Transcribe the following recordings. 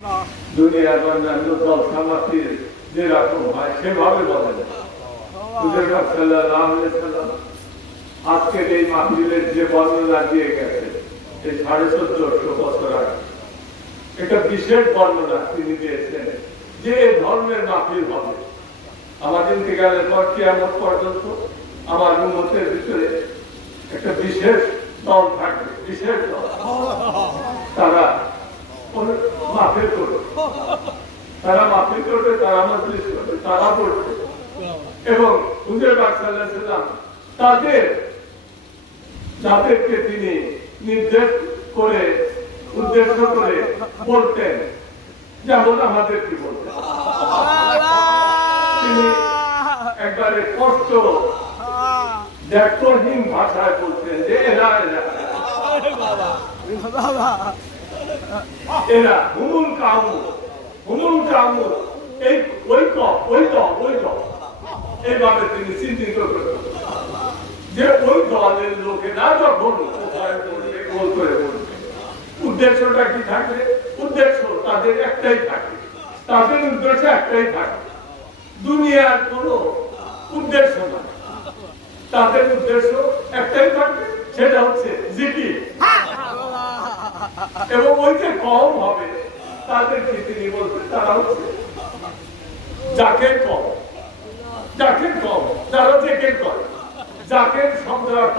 দুনিয়ার অন্যান্য দল সামাজিক যেরকম হয় সেভাবে বলে না। আজকের এই মাহফিলের যে বর্ণনা দিয়ে গেছে এই 1450 বছর আগে একটা বিশেষ বর্ণনা তিনি দিয়েছেন যে ধর্মের মাহফিল হবে আমার ইন্তেকালের পর কিয়ামত পর্যন্ত আমার উম্মতের ভিতরে একটা বিশেষ দল থাকবে, বিশেষ দল। তারা মাহফিল করবে, তারা মাহফিল করবে, তারা মজলিস করবে, তারা পড়বে এবং হুজুর পাক সাল্লাল্লাহু আলাইহি ওয়াসাল্লাম তাদেরকে তিনি নির্দেশ করে উদ্দেশ্য করে বলতেন যেমন আমাদের কি বলতেন। তিনি একবারে কষ্ট দেখহীন ভাষায় বলতেন যে এরা এরা এরা হুমুল কামুল এই ওই দল এইভাবে তিনি চিন্তিত করতেন যে ওই দলের লোকেরা যখন গোল করে বলবে উদ্দেশ্যটা কি থাকবে, উদ্দেশ্য তাদের একটাই থাকে, তাদের উদ্দেশ্য একটাই থাকে, দুনিয়ার কোন উদ্দেশ্য না, তাদের উদ্দেশ্য একটাই থাকবে, সেটা হচ্ছে জিকির। এবং ওই যে কম হবে তাদেরকে তিনি বলতেন তারা হচ্ছে জাকের কম, জাকের কম, যারা জেকের করে। জাকের শব্দের অর্থ,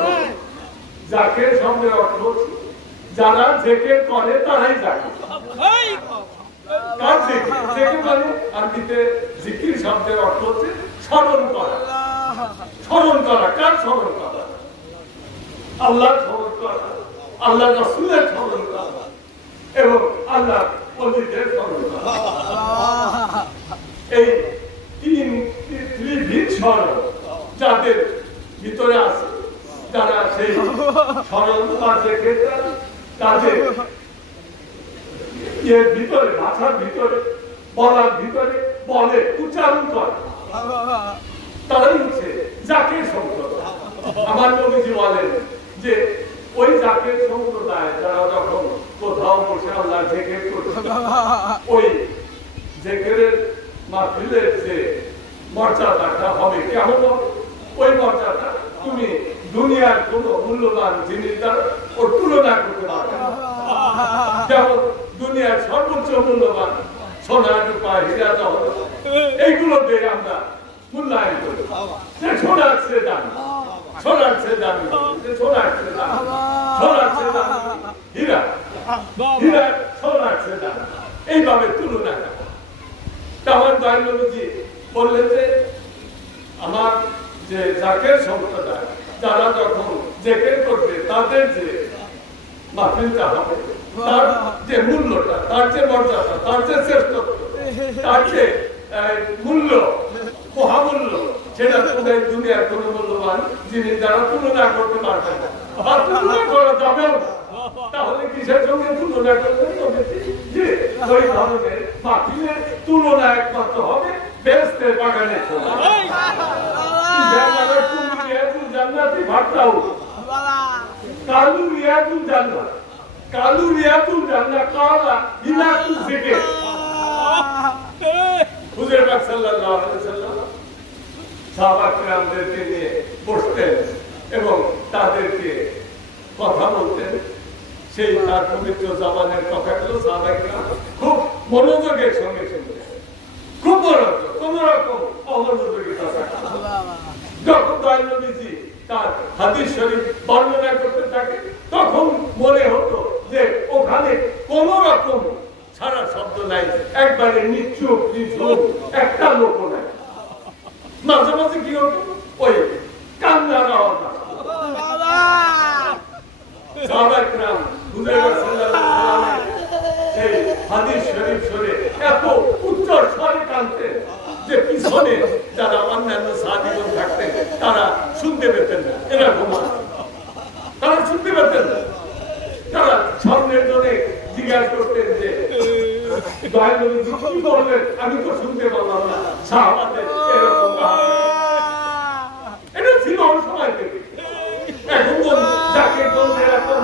জাকের শব্দের অর্থ হচ্ছে যারা জেকের করে তারাই জাকের। কার জেকের? জেকের মানে আরবিতে জিকির শব্দের অর্থ হচ্ছে স্মরণ করা, স্মরণ করা। কার স্মরণ করা? আল্লাহর স্মরণ করা, আল্লাহ রাসূলের স্মরণ করা এবং আল্লাহ ওলিদের স্মরণ করা। এই তিন ত্রিভিদ স্মরণ যাদের ভিতরে আছে, যারা সেই স্মরণ বা জেকের তাদের এর ভিতরে, ভাষার ভিতরে, বলার ভিতরে বলে, উচ্চারণ করে, তারাই হচ্ছে জাকের সম্প্রদায়। আমার নবীজি বলেন যে ওই জাকের সম্প্রদায় যারা যখন কোথাও বসে আল্লাহ জেকের করছে, ওই জেকেরের মাহফিলের যে মর্যাদাটা হবে কেমন হবে, ওই মর্যাদা তুমি দুনিয়ার কোন মূল্যবান জিনিস দ্বারা ওর তুলনা করতে পারবে না। যেমন দুনিয়ার সর্বোচ্চ মূল্যবান সোনা, রূপা, হীরা, জহরত এইগুলো দিয়ে আমরা মূল্যায়ন করি যে সোনার চেয়ে দামি, সোনার চেয়ে দামি, সোনার চেয়ে দামি, সোনার চেয়ে দামি, হীরা, হীরা সোনার চেয়ে দামি, এইভাবে তুলনা করা। তখন দয়ানবীজি বললেন যে আমার যে জাকের সম্প্রদায় যারা যখন জেকের করবে তাদের যে মাহফিলটা হবে, তার যে মূল্যটা, তার যে মর্যাদা, তার যে শ্রেষ্ঠত্ব, তার যে মূল্য, মহামূল্য, সেটা তোমাদের দুনিয়ার কোন মূল্যবান জিনিস দ্বারা তুলনা করতে পারবে না, বা তুলনা করা যাবেও না। তাহলে কিসের সঙ্গে তুলনা করতে হবে? যে ওই ধরনের মাহফিলের তুলনা একমাত্র হবে বেহেশতের বাগানের সঙ্গে। জান্নাতি ভাটাও কালু রিয়াতুল জান্নাত, কালু রিয়াতুল জান্নাত কালা হিলাতুল জিকির। হুজুর পাক সাল্লাল্লাহু আলাইহি ওয়াসাল্লাম সাহাবা কিরামদেরকে নিয়ে বসতেন এবং তাদেরকে কথা বলতেন। সেই তার পবিত্র জবানের কথাগুলো সাহাবা কিরাম খুব মনোযোগের সঙ্গে শুনতেন, খুব মনোযোগ, কোন রকম অমনোযোগী কথা। যখন দয়ানবীজি তার হাদিস শরীফ বর্ণনা করতে থাকে তখন মনে হতো যে ওখানে কোন রকম সারা শব্দ নাই, একবারে নিচুপ নিঝুম, একটা লোক নাই। মাঝে মাঝে কি হতো, ওই কান্নার আওয়াজ। সাহাবা কিরাম হুজুর সাল্লাল্লাহু আলাইহি ওয়াসাল্লামের এই হাদিস শরীফ শুনে এত উচ্চ স্বরে কাঁদতেন যে পিছনে যারা অন্যান্য সাহাবীগণ থাকতেন তারা শুনতে পেতেন না, এরকম তারা শুনতে পেতেন না। তারা সামনের জনে জিজ্ঞাসা করতেন যে দয়ানবীজি কি বললেন, আমি তো শুনতে পারলাম না। সাহাবাদের এরকম এটা ছিল সময় থেকে। এখন তো যাকে এরকম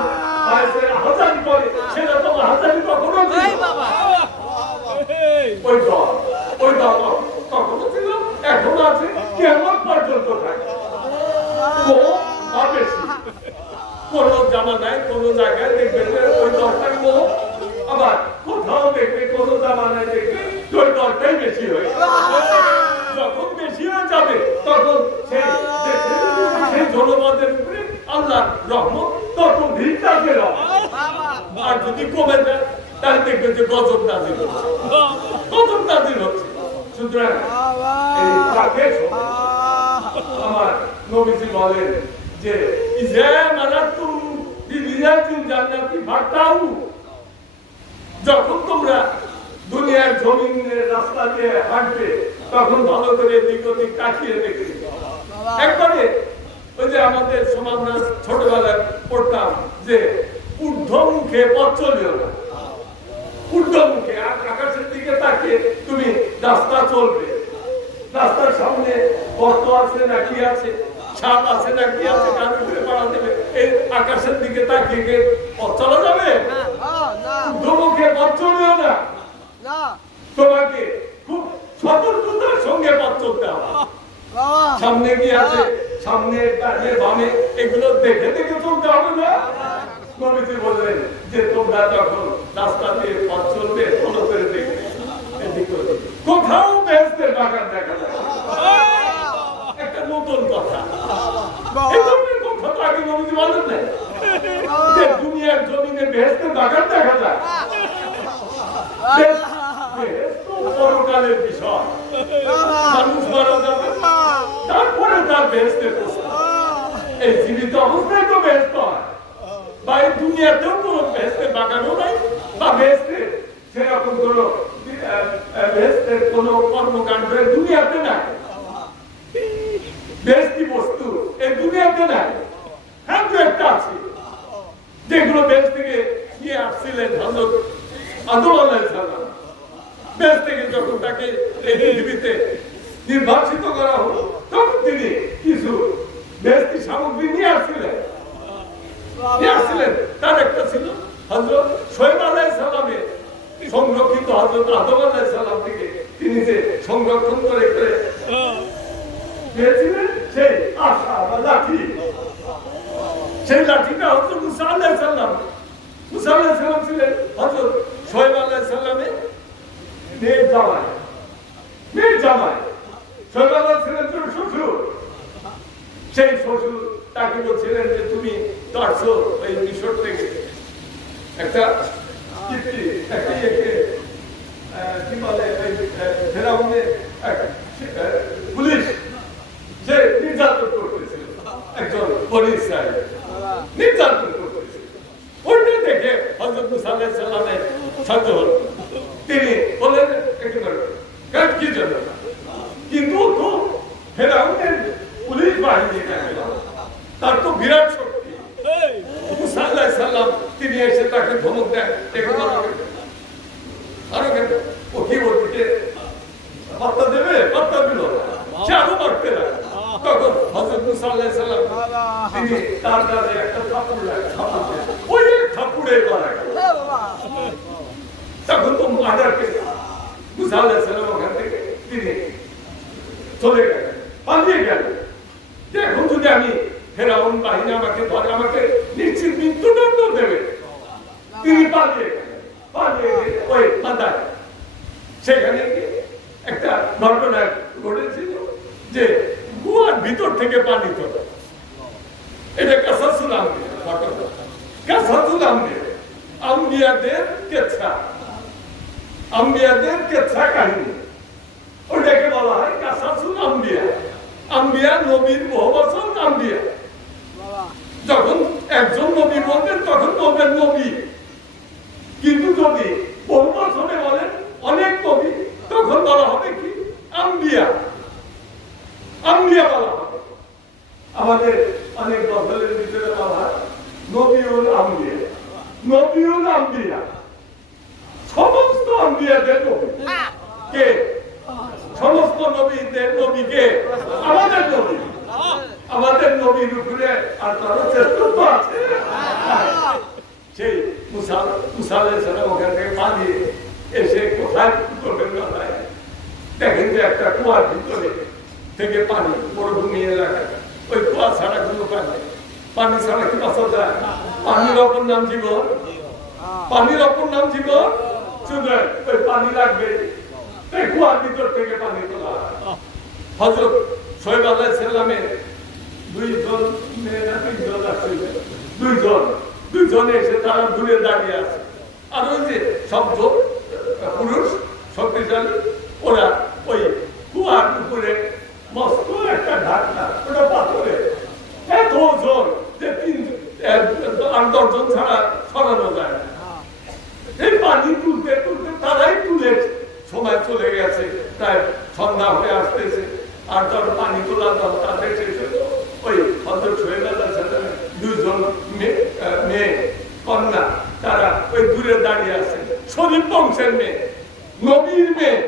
হাজারি করে সেটা তো হাজারি কখনো জমানায় দেখবে তোর দরটাই বেশি হয়ে যখন বেশি হয়ে যাবে তখন সেই জনপদের উপরে আল্লাহ রহমত তত ভিড় আর যদি কমে যায় তাহলে দেখবে যে গজব নাজিল হচ্ছে গজব নাজিল হচ্ছে সুতরাং এই তাকে আমার নবীজি বলেন যে ইজা মারাতুম বিবিয়াতিন জান্নাতি ফাতাউ যখন তোমরা দুনিয়ার জমিনের রাস্তা দিয়ে হাঁটবে তখন ভালো করে এদিক ওদিক তাকিয়ে দেখবে একবারে ওই যে আমাদের সমাজে ছোটবেলায় পড়তাম যে ঊর্ধ্বমুখে পথ চলিও না ঊর্ধ্বমুখে আকাশের দিকে তাকিয়ে তুমি রাস্তা চলবে রাস্তার সামনে গর্ত আছে না কি আছে ছাপ আছে না কি আছে গাড়ি ঘুরে পাড়া দেবে এই আকাশের দিকে তাকিয়ে পথ চলা যাবে ঊর্ধ্বমুখে পথ চলিও না তোমাকে খুব সতর্কতার সঙ্গে পথ চলতে হবে সামনে কি আছে সামনে ডানে বামে এগুলো দেখে দেখে চলতে হবে না নবীজি বললেন যে তোমরা যখন রাস্তা দিয়ে পথ চলবে ভালো করে দেখবে কোথাও বেহেশতের বাগান দেখা যায় একটা নতুন কথা এই ধরনের কথা তো আগে নবীজি বলেন না যে দুনিয়ার জমিনে বেহেশতের বাগান দেখা যায় পরকালের বিষয় মানুষ মারা যাবে তারপরে তার বেহেশতের প্রশ্ন এই জীবিত অবস্থায় তো বেহেশত হয় বা এই দুনিয়াতেও কোনো বেহেশতের বাগানও নাই বা বেহেশতের সেরকম কোনো বেহেশতের কোনো কর্মকাণ্ড এই দুনিয়াতে নাই বেহেশতি বস্তু এই দুনিয়াতে নাই হ্যাঁ দু একটা আছে যেগুলো বেহেশত থেকে নিয়ে আসছিলেন হযরত আদম আলাইহিস সালাম বেশ থেকে যখন তাকে এই পৃথিবীতে নির্বাচিত করা হলো তখন তিনি কিছু বেহেশতি সামগ্রী নিয়ে আসছিলেন তার একটা ছিল হযরত শোয়েব আলাইহিস সালামের সংরক্ষিত হযরত আদম আলাইহিস সালাম থেকে তিনি যে সংরক্ষণ করে দিয়েছিলেন সেই আশা বা লাঠি সেই লাঠিটা হযরত মুসা আলাইহিস সালাম ছিলেন হযরত শোয়েব আলাইহিস সালামের মেয়ের জামাই শোয়েব আলাইহিস সালাম ছিলেন শ্বশুর সেই শ্বশুর তাকে বলছিলেন যে তুমি তো আসছো ওই মিশর থেকে একটা কি বলে ফেরাউনের পুলিশ যে নির্যাতন করতেছিল একজন বনী ইসরাঈল নির্যাতন করতেছিল ওইটা দেখে হযরত মুসা আলাইহিস সালামের সাথে হলো তিনি বললেন কি জন্য কিন্তু তো ফেরাউনের পুলিশ বাহিনী তার তো বিরাট শক্তি মুসা আলাইহিস সালাম তিনি এসে তাকে ধমক দেন ও কি বলতে পাত্তা দেবে পাত্তা দিল সে আরো মারতে লাগে তখন হযরত মুসা আলাইহিস সালাম তিনি তার গায়ে একটা থাপ্পড় লাগে ওই থাপ্পড়ে মারা গেল তখন তো মার্ডারকে মুসা আলাইহিস সালাম ওখান থেকে তিনি চলে গেলেন পালিয়ে গেলেন এখন যদি আমি ফেরাউন বাহিনী আমাকে ধরে আমাকে নিশ্চিত মৃত্যুদণ্ড দেবে তিনি পালিয়ে গেলেন ওই মাথায় সেখানে একটা ঘটনা ঘটেছিল যে কুয়ার ভিতর থেকে পানি তোলা এটা কাসাসুল আম্বিয়া ঘটনা কাসাসুল আম্বিয়া আম্বিয়াদের কেচ্ছা কাহিনী ওটাকে বলা হয় কাসাসুল আম্বিয়া আম্বিয়া নবীর বহু বছর আম্বিয়া যখন একজন নবী বলতেন তখন নবের নবী কিন্তু যদি বহু বছরে বলেন অনেক নবী তখন বলা হবে কি আম্বিয়া বলা হবে আমাদের অনেক বছরের ভিতরে বলা হয় নবীউল আম্বিয়া সমস্ত আম্বিয়াদের নবী কে সমস্ত নবীদের নবীকে আমাদের নবীর উপরে আর তার শ্রেষ্ঠত্ব আছে সেই মুসা আলাইহিস সালাম ওখান থেকে পালিয়ে এসে কোথায় করবেন না দেখেন যে একটা কুয়ার ভিতরে থেকে পানি মরুভূমি এলাকা ওই কুয়া ছাড়া কোনো পানি ছাড়া কি বাঁচা যায় পানির অপর নাম জীবন শুধু ওই পানি পানি লাগবে, এই কুয়ার ভিতর থেকে পানি তোলা হয়। হযরত শোয়েব আলাইহিস সালামের দুইজন মেয়েরা তিনজন আসছিল, দুইজনে এসে তারা দূরে দাঁড়িয়ে আছে। আর ওই যে সব পুরুষ শক্তিশালী, ওরা ওই কুয়ার উপরে মস্ত একটা ঢাকনা, ওটা পাথরে এত জোর যে 8-10 জন ছাড়া সরানো যায় না। এই পানি তুলতে তুলতে তারাই তুলে সময় চলে গেছে, প্রায় সন্ধ্যা হয়ে আসতেছে। আর যারা পানি তোলা তাদের ওই হযরত শোয়েব আলাইহিস সালামের দুইজন মেয়ে কন্যা, তারা ওই দূরে দাঁড়িয়ে আছে। শরীফ বংশের মেয়ে, নবীর মেয়ে,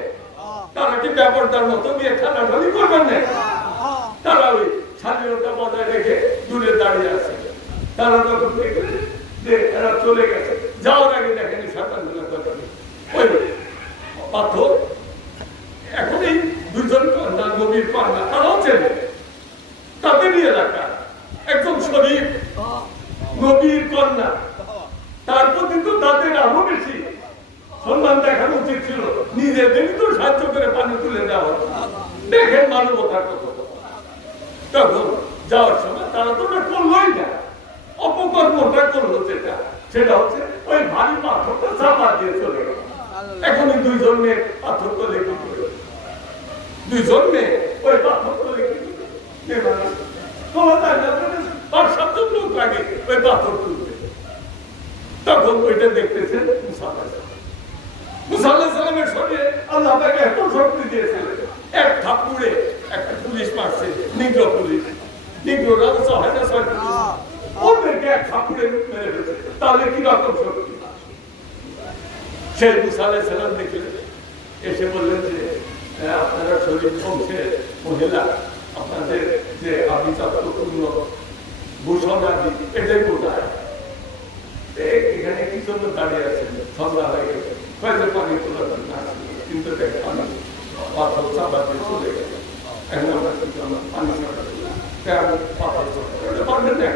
তারা কি ব্যাপারটার মতো নিয়ে খেলাধুলি করবেন না? তারা ওই স্বাধীনতা বজায় রেখে দূরে দাঁড়িয়ে আছে। তারা যখন দেখলেন যে এরা চলে গেছে, যাওয়ার আগে দেখেন শয়তানগুলো কথা ওই পাথর। এখন এই দুজন কন্যা, নবীর কন্যা, তারাও ছেলে, তাদেরই এলাকা, একজন শরীফ নবীর কন্যা, তার প্রতি তো তাদের আরো বেশি সম্মান দেখানো উচিত ছিল। নিজেদেরই তো সাহায্য করে পানি তুলে দেওয়া। দেখেন মানবতার কথা। তখন যাওয়ার সময় তারা তো ওটা করলোই না, অপকর্মটা করলো, সেটা হচ্ছে ওই ভারী পাথরটা চাপা দিয়ে চলে গেল। এখন দুইজন মেয়ে পাথর তোলে কি করে? দুইজন মেয়ে ওই পাথর তোলে কি করে? তোলা যায় না, 5-7 লোক লাগে ওই পাথর তুলতে। তখন ওইটা দেখতেছেন মুসা আলাইহিস সালামের শরীরে আল্লাহ তাকে এত শক্তি দিয়েছিলেন, এক থাপ্পড়ে একটা পুলিশ মারছে, নিগ্র পুলিশ, নিগ্র রাজা হয় না, ওদেরকে এক থাপ্পড়ে মেরে ফেলছে। তাহলে কি রকম শক্তি? সেই মুসা আলাইহিস সালাম দেখলেন, এসে বললেন যে আপনারা শরীফ বংশের মহিলা, আপনাদের যে আভিজাত্যপূর্ণ ভূষণ আদি, এটাই বোঝায়। এখানে কি জন্য দাঁড়িয়ে আছেন? সন্ধ্যা হয়ে গেছে, কয়েকজন পানি তোলার জন্য আসছিল, কিন্তু পানি পাথর চাপা দিয়ে চলে গেছে। এখন আমরা কিন্তু পানি চাপা পাথর পারবেন না।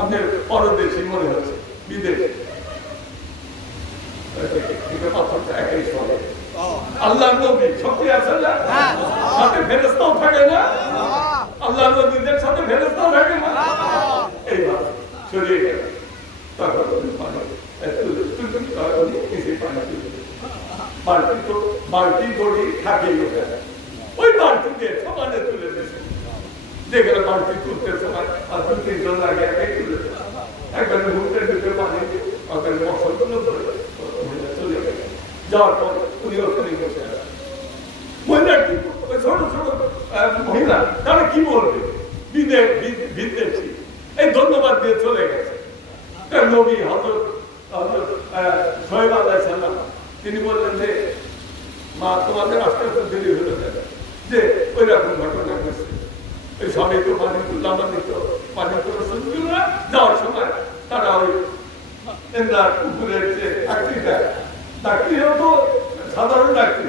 আপনার পরদেশি মনে হচ্ছে, বিদেশে পাথরটা একাই চলে। আল্লাহ নবী শক্তি আছে না, সাথে ফেরেশতাও থাকে না, আল্লাহ নবীদের সাথে ফেরেশতাও থাকে না, এইভাবে সরিয়ে গেল। বালতি দড়ি থাকে, ওই বালতিতে সমানে তুলে দিয়েছে। যেখানে বালতি তুলতে সময় আর 2-3 জন লাগে, একবারে মুখের ভিতরে পানি মশলগুলো চলে গেছে। যাওয়ার পর উনি ওখানে বসে আছে। মহিলা কি ছোট ছোট মহিলা, তারা কি বলবে? বিদেশি এই ধন্যবাদ দিয়ে চলে গেছে। নবী হযরত শোয়েব আলাইহিস সালাম তিনি বললেন যে মা, তোমাদের আস্তে আস্তে দেরি হয়ে যাবে, যে ওই রকম ঘটনা ঘটছে। ওই সবাই তো পানি তুললাম, পানি তোলা শুরু করল না। যাওয়ার সময় তারা ওই পুকুরের যে ডাকটিও তো সাধারণ ডাকটি,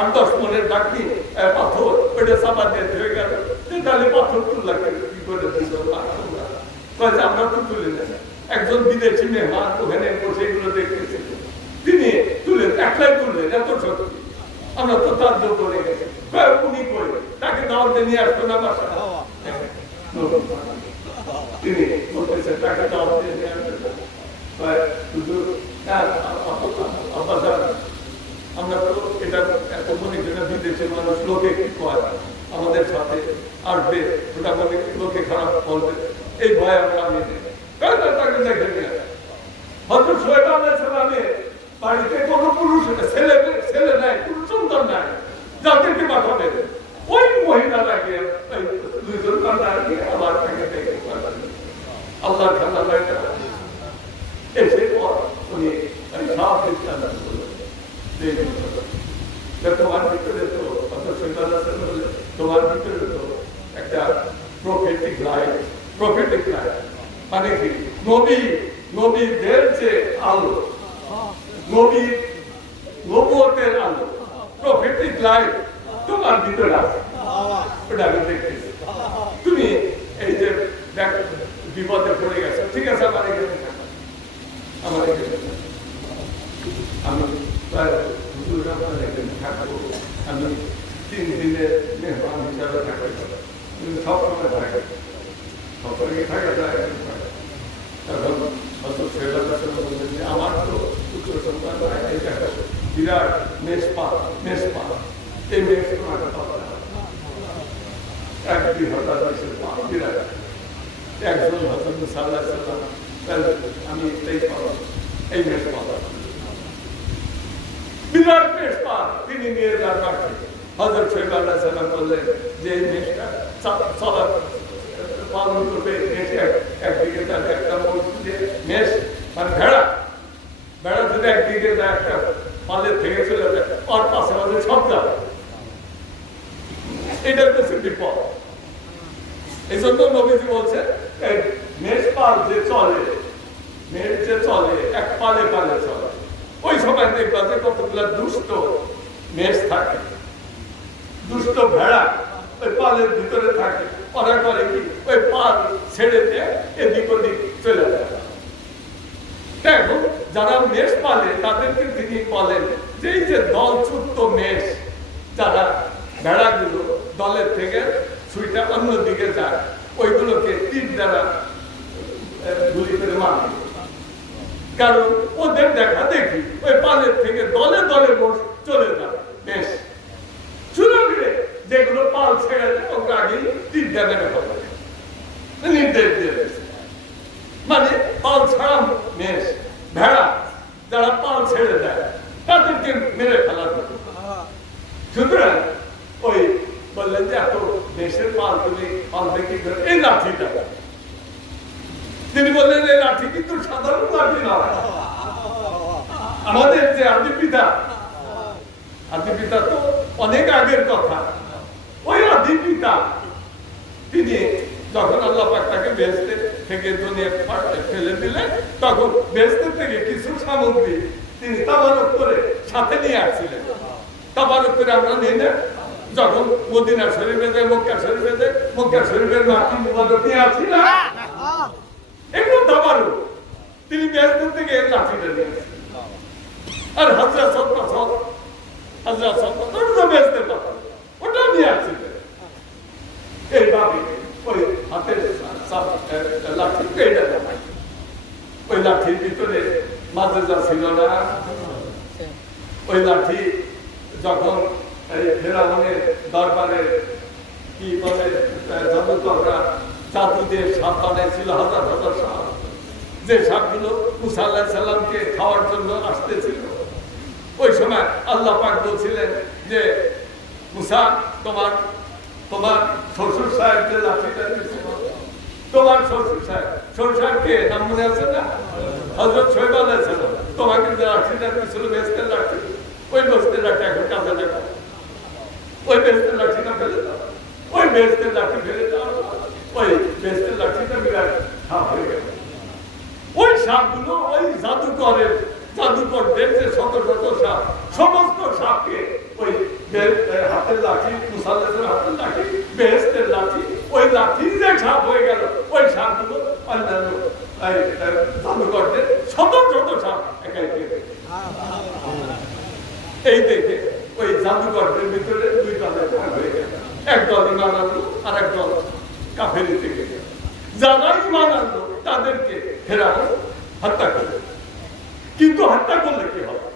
8-10 মনের ডাকটি, পাথর ওইটা চাপা দিয়ে হয়ে গেল। তাহলে পাথর তুললাম কি করে দিল? আমরা তো তুলে নেই। একজন বিদেশি মেহমান ওখানে বসে এগুলো দেখতেছে, তিনি তুলে একলাই তুললেন, এত শক্তি। আমরা তো তার যোগ্য হয়ে গেছে। উনি কই তাকে দাওয়াতে নিয়ে আসতো না বাসা, তিনি বলতেছেন তাকে দাওয়াতে নিয়ে আসতো। আমরা তো এটা এত মনে করি না, বিদেশের মানুষ লোকে কি কয় আমাদের সাথে আসবে, ওটা বলে লোকে খারাপ বলবে, এই ভয় আমরা আমি তাকে দেখে নিয়ে হযরত শোয়েব আলাইহিস সালামের বাড়িতে কোনো পুরুষ ছেলে নাই, পুরুষ সন্তান নাই, যাদেরকে পাঠাবে ওই মহিলা লাগে দুইজন কান্না দিয়ে আবার তাকে দেখে আল্লাহর খেলা লাগে। এসে পর উনি সব ইসলাম করলেন, তোমার ভিতরে তো শোয়েব আলাইহিস সালাম বললেন, তোমার ভিতরে তো একটা প্রফেটিক লাইট, মানে কি নবীদের যে আলো, নবুয়তের আলো, প্রফেটিক লাইট তোমার ভিতরে আছে। ওটা আমি দেখতেছি। তুমি এই যে বিপদে পড়ে গেছো, ঠিক আছে, আমার এখানে আমি থাকবো, আমি 3 দিনের মেহমান হিসাবে থাকতে পারি, কিন্তু সবসময় থাকে সবসময় থাকা যায়। এখন আমার তো পুত্র সন্তান বিরাট মেষপা এই মেষ এক 2,000 বছর পা বিরাট একজন হজরত সাল্লাল্লাহু আলাইহি ওয়াসাল্লাম, আমি এই মেষপা বিরাট মেষপা তিনি নিয়ে যান মাঠে। হযরত শোয়েব আলাইহিস সালাম বললেন যে এই মেষটা চলার পালন করবে, একদিকে যাবে একটা মসজিদে মেষ মানে ভেড়া যদি একদিকে যায় একটা পালের থেকে চলে যায় আর পাশে পাশে সব যাবে, এটার কাছে বিপদ। এই জন্য নবীজি বলছে মেষ পাল যে চলে, মেষ যে চলে এক পালে পালে চলে, ওই সময় দেখবা যে কতগুলো দুষ্ট মেষ থাকে, দুষ্ট ভেড়া ওই পালের ভিতরে থাকে। ওরা করে কি ওই পাল ছেড়ে দিয়ে এদিক ওদিক চলে যায়। দেখো যারা মেষ পালে তাদেরকে তিনি বলেন যে এই যে দলচ্যুত মেষ, যারা ভেড়াগুলো দলের থেকে ছুঁইটা অন্যদিকে যায়, ওইগুলোকে তীর দ্বারা গুলি করে মারে। কারণ ওদের দেখা দেখি ওই পালের থেকে দলে দলে মোষ চলে যায় মেষ, চুলো ফিরে যেগুলো পাল ছেড়ে দেয় ওগুলো আগে তীর দেবে নির্দেশ দিয়ে দিয়েছে। মানে পাল ছাড়া মেষ ভেড়া যারা পাল ছেড়ে দেয় তাদেরকে মেরে ফেলা হবে। সুতরাং ওই বললেন যে এত মেষের পাল তুমি পালবে কি করে, এই লাঠিটা। তিনি বললেন এই লাঠি কিন্তু সাধারণ লাঠি নয়, আমাদের যে আদি পিতা তো অনেক আগের কথা। ওই আদি পিতা তিনি যখন আল্লাহ পাক তাকে বেহেশত থেকে দুনিয়ার ফেলে দিলেন, তখন বেহেশত থেকে কিছু সামগ্রী তিনি তাবারক করে সাথে নিয়ে আসছিলেন। তাবারক করে আমরা নিয়ে না, যখন মদিনা শরীফে যায়, মক্কা শরীফে যায়, মক্কা শরীফের মাটি মুবারক নিয়ে আসছি না, এগুলো তাবারক তিনি বেহেশত থেকে লাঠিটা নিয়ে আসছেন। আর হযরত সাল্লাল্লাহু বেহেশতের কথা ওটা নিয়ে আসছিলেন। এইভাবে ওই হাতের লাঠি কেটে দেয়, ওই লাঠির ভিতরে মাঝে যা ছিল না, ওই লাঠি যখন ফেরাউনের দরবারে কি বলে জাদুকররা জাদুদের সাপ বানাইছিল, হাজার হাজার সাপ, যে সাপগুলো মুসা আলাইহিস সালামকে খাওয়ার জন্য আসতেছিল, ওই সময় আল্লাহ পাক বলছিলেন যে মুসা তোমার শ্বশুর সাহেব যে লাঠিটা দিয়েছিল, তোমার শ্বশুর সাহেবকে নাম মনে আছে না, হযরত শোয়েব আলাইহিস সালাম, তোমাকে যে লাঠিটা দিয়েছিল বেহেশতের লাঠি, ওই বেহেশতের লাঠি এখন কাজে লাগা, ওই বেহেশতের লাঠিটা ফেলে দাও, ওই বেহেশতের লাঠি ফেলে দাও, ওই বেহেশতের লাঠিটা বিরাট সাপ হয়ে গেল। ওই সাপগুলো ওই জাদুকরদের যে শত শত সাপ, সমস্ত সাপকে ওই হাতের লাঠি, মুসা আলাইহিস সালামের হাতের লাঠি, বেহেশতের লাঠি, ওই লাঠির যে সাপ হয়ে গেল, ওই সাপগুলো অন্যান্য জাদুকরদের শত শত সাপ একাই খেয়ে। এই দেখে ওই জাদুকরদের ভিতরে দুই দলে ভাগ হয়ে গেল, এক দল ঈমান আনলো আর এক দল কাফেরিতে গেল। যারা ঈমান আনলো তাদেরকে ফেরাউন হত্যা করবে। কিন্তু হত্যা করলে কি হবে,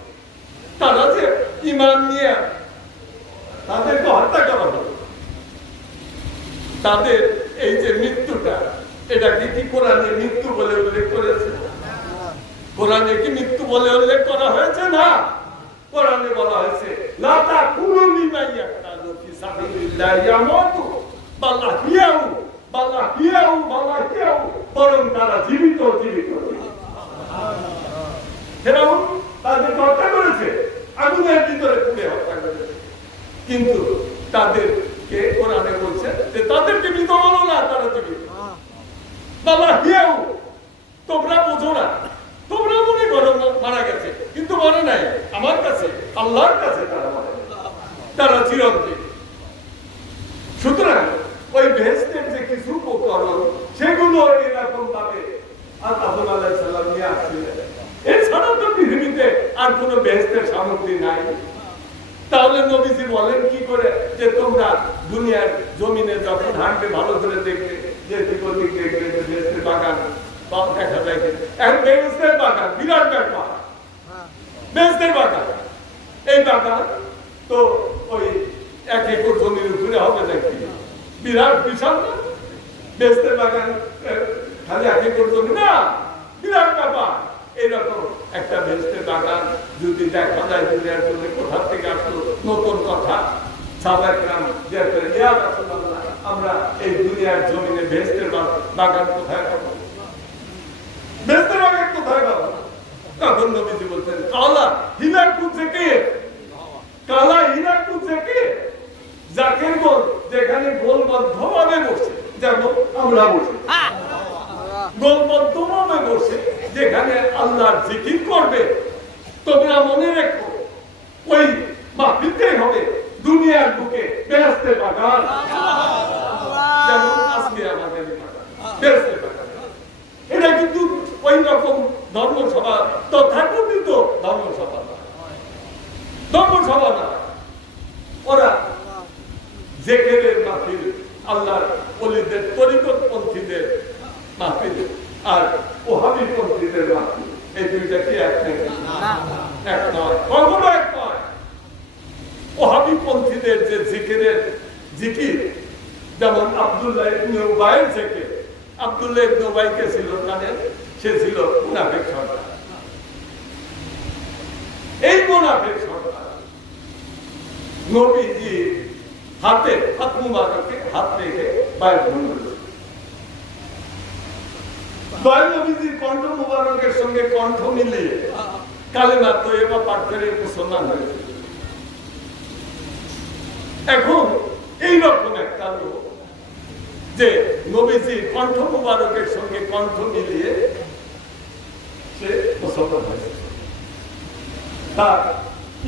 তারা যে ঈমান নিয়ে তাদেরকে হত্যা করা হবে, তাদের এই যে মৃত্যুটা, এটাকে কি কোরআনে মৃত্যু বলে উল্লেখ করেছে? কোরআনে কি মৃত্যু বলে উল্লেখ করা হয়েছে? না, কোরআনে বলা হয়েছে লা তাকুনু মিমান ইয়াকতালু ফি সাবিলিল্লাহি ইয়ামুতু বাল্লাহিয়াউ বরং তারা জীবিত। ফেরাউন তাদের হত্যা করেছে, আগুনের ভিতরে পুড়ে হত্যা করেছে, কিন্তু তাদেরকে কোরআনে বলছে যে তাদেরকে মৃত বলো না, তারা জীবিত। বাল্লাহিয়াউ, তোমরা বোঝো না, তোমরা মনে করো মারা গেছে, কিন্তু মরে নাই, আমার কাছে আল্লাহর কাছে তারা চিরঞ্জীব। সুতরাং ওই বেহেশতের যে কিছু উপকরণ, সেগুলো এরকম ভাবে আল্লাহ আলাইহিস সালাম নিয়ে আসছিলেন। এছাড়া তো পৃথিবীতে আর কোনো বেহেশতের সামগ্রী নাই। তাহলে নবীজি বলেন কি করে যে তোমরা দুনিয়ার জমিনে যখন হাঁটবে ভালো করে দেখবে যে দিক ওদিক দেখবে যে বেহেশতের বাগান দেখা যায়। বেহেশতের বাগান বিরাট ব্যাপার, বেহেশতের বাগান। এই বাগান তো ওই 1 একর জমির উপরে হবে নাকি? বিরাট বিশাল না বেহেশতের বাগান, খালি 1 একর জমি না, বিরাট ব্যাপার। এইরকম একটা বেহেশতের বাগান যদি দেখা যায় দুনিয়ার জন্য কোথা থেকে আসলো নতুন কথা, সাহাবায়ে-কেরাম জিজ্ঞেস করে ইয়া রাসূলুল্লাহ আমরা এই দুনিয়ার জমিনে বেহেশতের বাগান কোথায় পাবো? বেহেশতের বাগান কোথায় পাবো? তখন নবীজি বলতেন কালা হীরা খুঁজে কালা হীরা খুঁজে জাকের গোল যেখানে গোলবদ্ধভাবে বসে, যেমন আমরা বসে গোলবদ্ধভাবে বসে যেখানে আল্লাহর জিকির করবে। তোমরা মনে রেখো ওই মাহফিলটাই হবে দুনিয়ার বুকে বেহেশতের বাগান, যেমন আজকে আমাদের বেহেশতের বাগান। এটা কিন্তু ওই রকম ধর্মসভা তথাকথিত ধর্মসভা না, ওরা জিকিরের মাহফিল, আল্লাহর ওলিদের তরিকতপন্থীদের মাহফিল আর ওহাবী পন্থীদের মাহফিল, এই দুইটা কি এক নয়? কখনো এক নয়। ওহাবী পন্থীদের যে জিকির, যেমন আব্দুল্লাহ ইবনে উবাইয়ের জিকির। আব্দুল্লাহ ইবনে উবাই কে ছিল জানেন? সে ছিল মুনাফিক সর্দার। এই মুনাফিক সর্দার নবীজি হাতে হাত মুবারকে হাত রেখে বায়াত করেছিল। দয়াল নবীজির কণ্ঠ মুবারকের সঙ্গে কণ্ঠ মিলিয়ে কালেমা তয়্যিবা পাঠ করে মুসলমান হয়েছে। এখন এইরকম একটা লোক যে নবীজির কণ্ঠ মুবারকের সঙ্গে কণ্ঠ মিলিয়ে সে মুসলমান হয়েছে, তার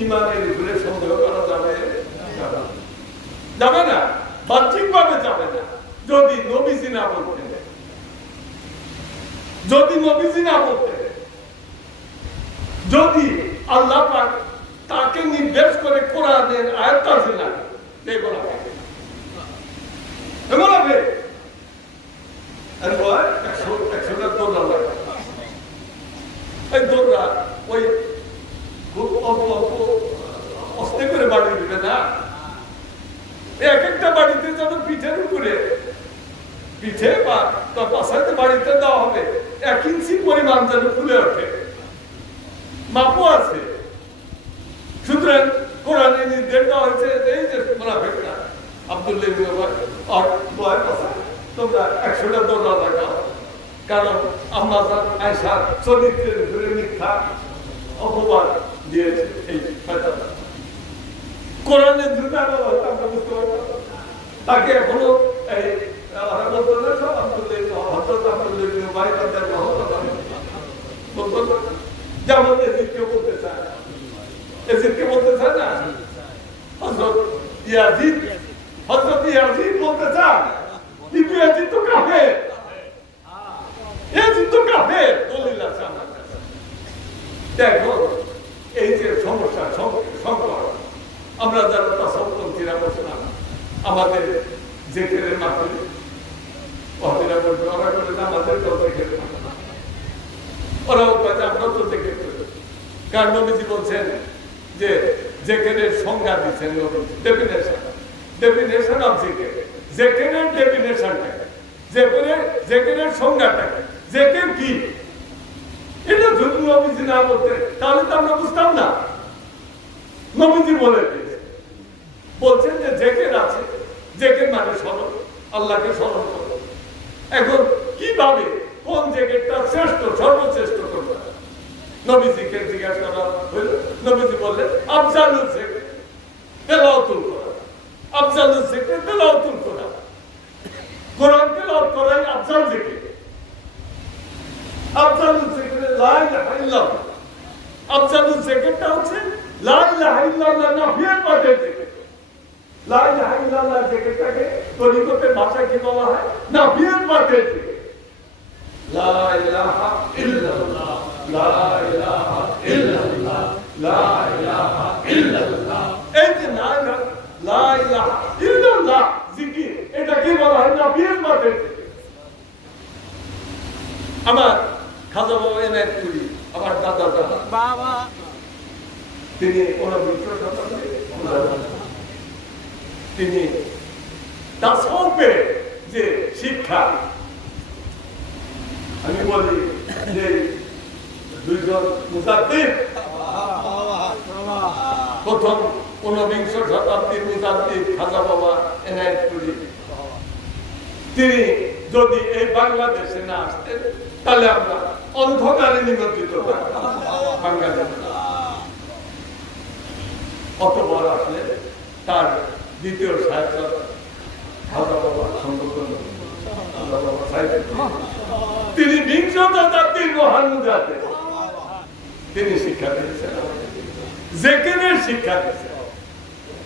ইমানের উপরে সন্দেহ করা যাবে না, বাহ্যিকভাবে যাবে না। যদি নবীজি না বলতেন, যদি আল্লাহ পাক তাকে নির্দেশ করে কোরআনের আয়াত নাযিল না দেখুন এমনভাবে এই দৌড়া ওই খুব অল্প অস্তে করে বাড়ি দিবে না। এক একটা বাড়িতে যেন পিঠের উপরে পিঠে বা পাশাতে বাড়িতে দেওয়া হবে 1 ইঞ্চি পরিমাণ যেন ফুলে ওঠে, মাপও আছে। সুতরাং কোরআনে নির্দেশ দেওয়া হয়েছে এই যে মুনাফিকরা আব্দুল্লাহ ইবনে উবাই তোমরা 100টা দৌড়া লাগাও, কারণ আম্মা আয়েশার চরিত্রের উপরে মিথ্যা অপবাদ দিয়েছে। এই কোরআনের দুটা আমরা বুঝতে পারবো। তাকে এখনো যেমন এজিদকে বলতে চায় না, হযরত ইয়াজিদ বলতে চায় কিন্তু এজিদ তো কাফের, দলিল আছে আমার কাছে। দেখো এই যে সমস্যা সংকট, আমরা যারা তাসাউফপন্থীরা বসলাম আমাদের জিকিরের মাহফিলে ওহাবীরা বলবে ওরা বলে আমাদের তো জিকিরের মাহফিল, ওরাও বলে আমরা তো জিকির করি। কারণ নবীজি বলছেন যে জিকিরের সংজ্ঞা দিচ্ছেন নবীজি, ডেফিনেশন অফ জিকির, জিকিরের ডেফিনেশনটা, জিকিরের সংজ্ঞাটা, জিকির কি এটা যদি নবীজি না বলতেন তাহলে তো আমরা বুঝতাম না। নবীজি বলছেন যে জিকির আছে, জিকির মানে স্মরণ, আল্লাহকে স্মরণ করো। এখন কিভাবে কোন জিকিরটা শ্রেষ্ঠ, সর্বশ্রেষ্ঠ করবে নবীজিকে জিজ্ঞাসা করা হইল। নবীজি বললেন আফজালুল জিকির তেলাওয়াতুল কোরআন, আফজালুল জিকির তেলাওয়াতুল কোরআন, কোরআন তেলাওয়াত করাই আফজাল জিকির। আফজালুল জিকির লা ইলাহা ইল্লাল্লাহ, আফজালুল জিকিরটা হচ্ছে লা ইলাহা ইল্লাল্লাহ নাফিয়াত বাদের জিকির। লা ইলাহা ইল্লাল্লাহ জিকিরটাকে তরিকতের ভাষায় কি বলা হয়? নাফিয়াত বাদের জিকির। লা ইলাহা ইল্লাল্লাহ লা ইলাহা ইল্লাল্লাহ, লা ইলাহা ইল্লাল্লাহ। এই যে লা ইলাহা ইল্লাল্লাহ জিকির, এটাকে বলা হয় নবীর মাঝে। আমার খাজা বাবা এনায়েতপুরী, আমার দাদা বাবা, তিনি তিনি তাসওফে যে শিক্ষা, আমি বলি যে দুইজন মুজাদ্দিদ, প্রথম 19 শতাব্দীর মুজাদ্দিদ খাজা বাবা এনায়েতপুরী, তিনি যদি এই বাংলাদেশে না আসতেন তাহলে আমরা অন্ধকারে নিমন্ত্রিত বাংলাদেশ। অত বড় আসলে তার দ্বিতীয় সাহিত্য খাজা বাবা সংরক্ষণ, তিনি 20 শতাব্দীর মহান মুজাদ্দিদ, তিনি শিক্ষা দিয়েছেন, জেকেরের শিক্ষা দিয়েছেন।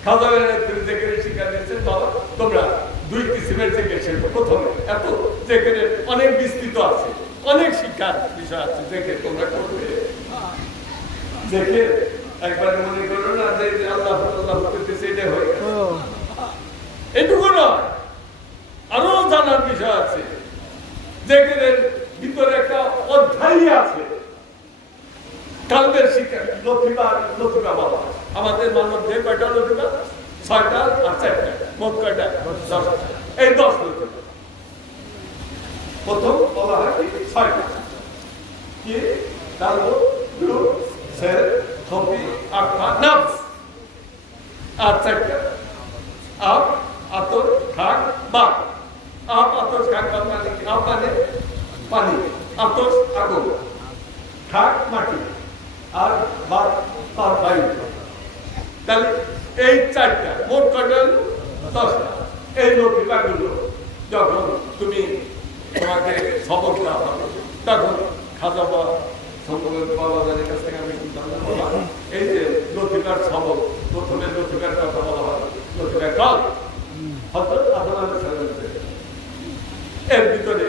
খাজা এনায়েতপুরী জেকেরের শিক্ষা দিয়েছেন। বাবা তোমরা 2 কিসিমের জেকের শেখো। প্রথমে এত জেকেরের অনেক বিস্তৃত আছে, অনেক শিক্ষার বিষয় আছে, জেকের তোমরা করবে। জেকের একবার মনে করো না যে আল্লাহ আল্লাহ করতেছে, এটা হয়ে গেছে, এটুকু নয়, আরো জানার বিষয় আছে। জেকেরের ভিতরে একটা অধ্যায় আছে কালবের শিক্ষা, লতিফা বাবা। আমাদের মানব দেহে কয়টা লতিফা? 6টা আর 4টা, মোট কয়টা? 10টা। এই 10 লতিফা। প্রথম বলা হয় 6টা কি? কালব, রূহ, সের, খফি, আকফা, নফস। আর 4টা আপ, আতর, খাক, বাক। আপ, আতর, খাক, বাক মানে কি? আপ মানে পানি, আতর আগুন, খাক মাটি, আর বাক তার বায়ু। তাহলে এই 4টা, মোট কয়টা? 10টা। এই লতিফাগুলো যখন তুমি তোমাকে সবক দেওয়া হবে, তখন খাজা বাবা সম্পর্কে বাবা জানের কাছ থেকে আমি শুনতাম, এই যে লতিফার সবক, প্রথমে লতিফার কথা বলা হয়, লতিফা কাল হযরত আদম আলাইহিস সালাম। এর ভিতরে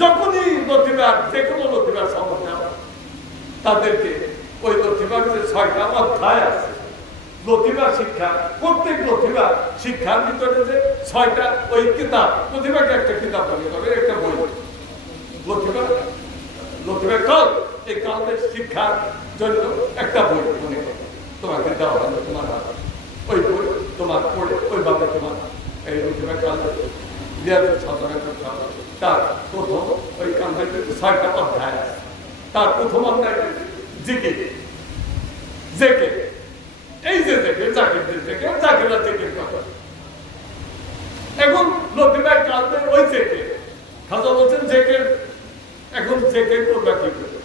যখনই লতিফার যে কোনো লতিফার সবক নেওয়া, তাদেরকে ওই লতিফার যে 6টা অধ্যায় আছে, লতিফা শিক্ষা, প্রত্যেক লতিফা শিক্ষার ভিতরে যে 6টা ওই কিতাব, লতিফাকে একটা কিতাব বানিয়ে হবে, একটা বই। লতিফা কাল, এই কালের শিক্ষার জন্য একটা বই মনে করো তোমাকে দেওয়া হবে, তোমার হাতে ওই বই তোমার পড়ে ওইভাবে তোমার এই লতিফা কাল রিয়াজুল সালাহিন করতে হবে। তার প্রথম ওই কালের 6টা অধ্যায় আছে। তার প্রথম অধ্যায় জিকির, জেকের। এই যে জেকের, জাকিরদের জেকের, জাকিররা জেকের কথা। এখন লতিফা কালের ওই জেকের খাজা বলছেন জেকের, এখন জেকের করবা কি করে?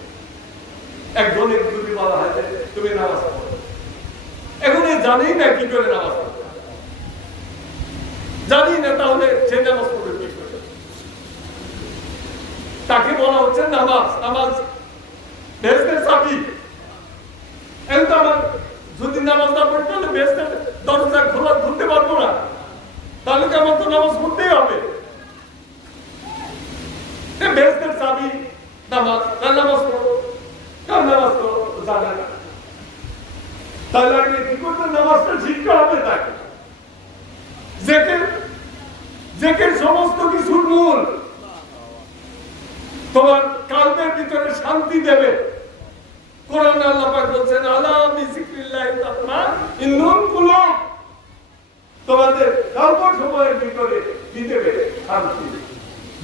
একজনের যদি বলা হয় যে তুমি নামাজ পড়ো, এখন জানি না কি করে নামাজ পড়ো, জানি না, তাহলে সে নামাজ পড়বে কি করে? তাকে বলা হচ্ছে নামাজ, নামাজ বেহেশতের চাবি। এখন তো আমার যদি নামাজ না পড়তে হলে বেহেশতের দরজা খোলা খুলতে পারবো না, তাহলে কি আমার তো নামাজ পড়তেই হবে। বেহেশতের চাবি নামাজ, কার নামাজ পড়ো, কার নামাজ পড়ো জানে না, তাহলে আমি কি করতে? নামাজটা শিখতে হবে তাকে। জেকের সমস্ত কিছুর মূল তোমার কালবের ভিতরে শান্তি দেবে। কোরআনে আল্লাহ পাক বলেন আলা বিযিকরিল্লাহি তাতমাইন্নুল কুলুব, তোমাদের অল্প সময়ের ভিতরে দিবে শান্তি।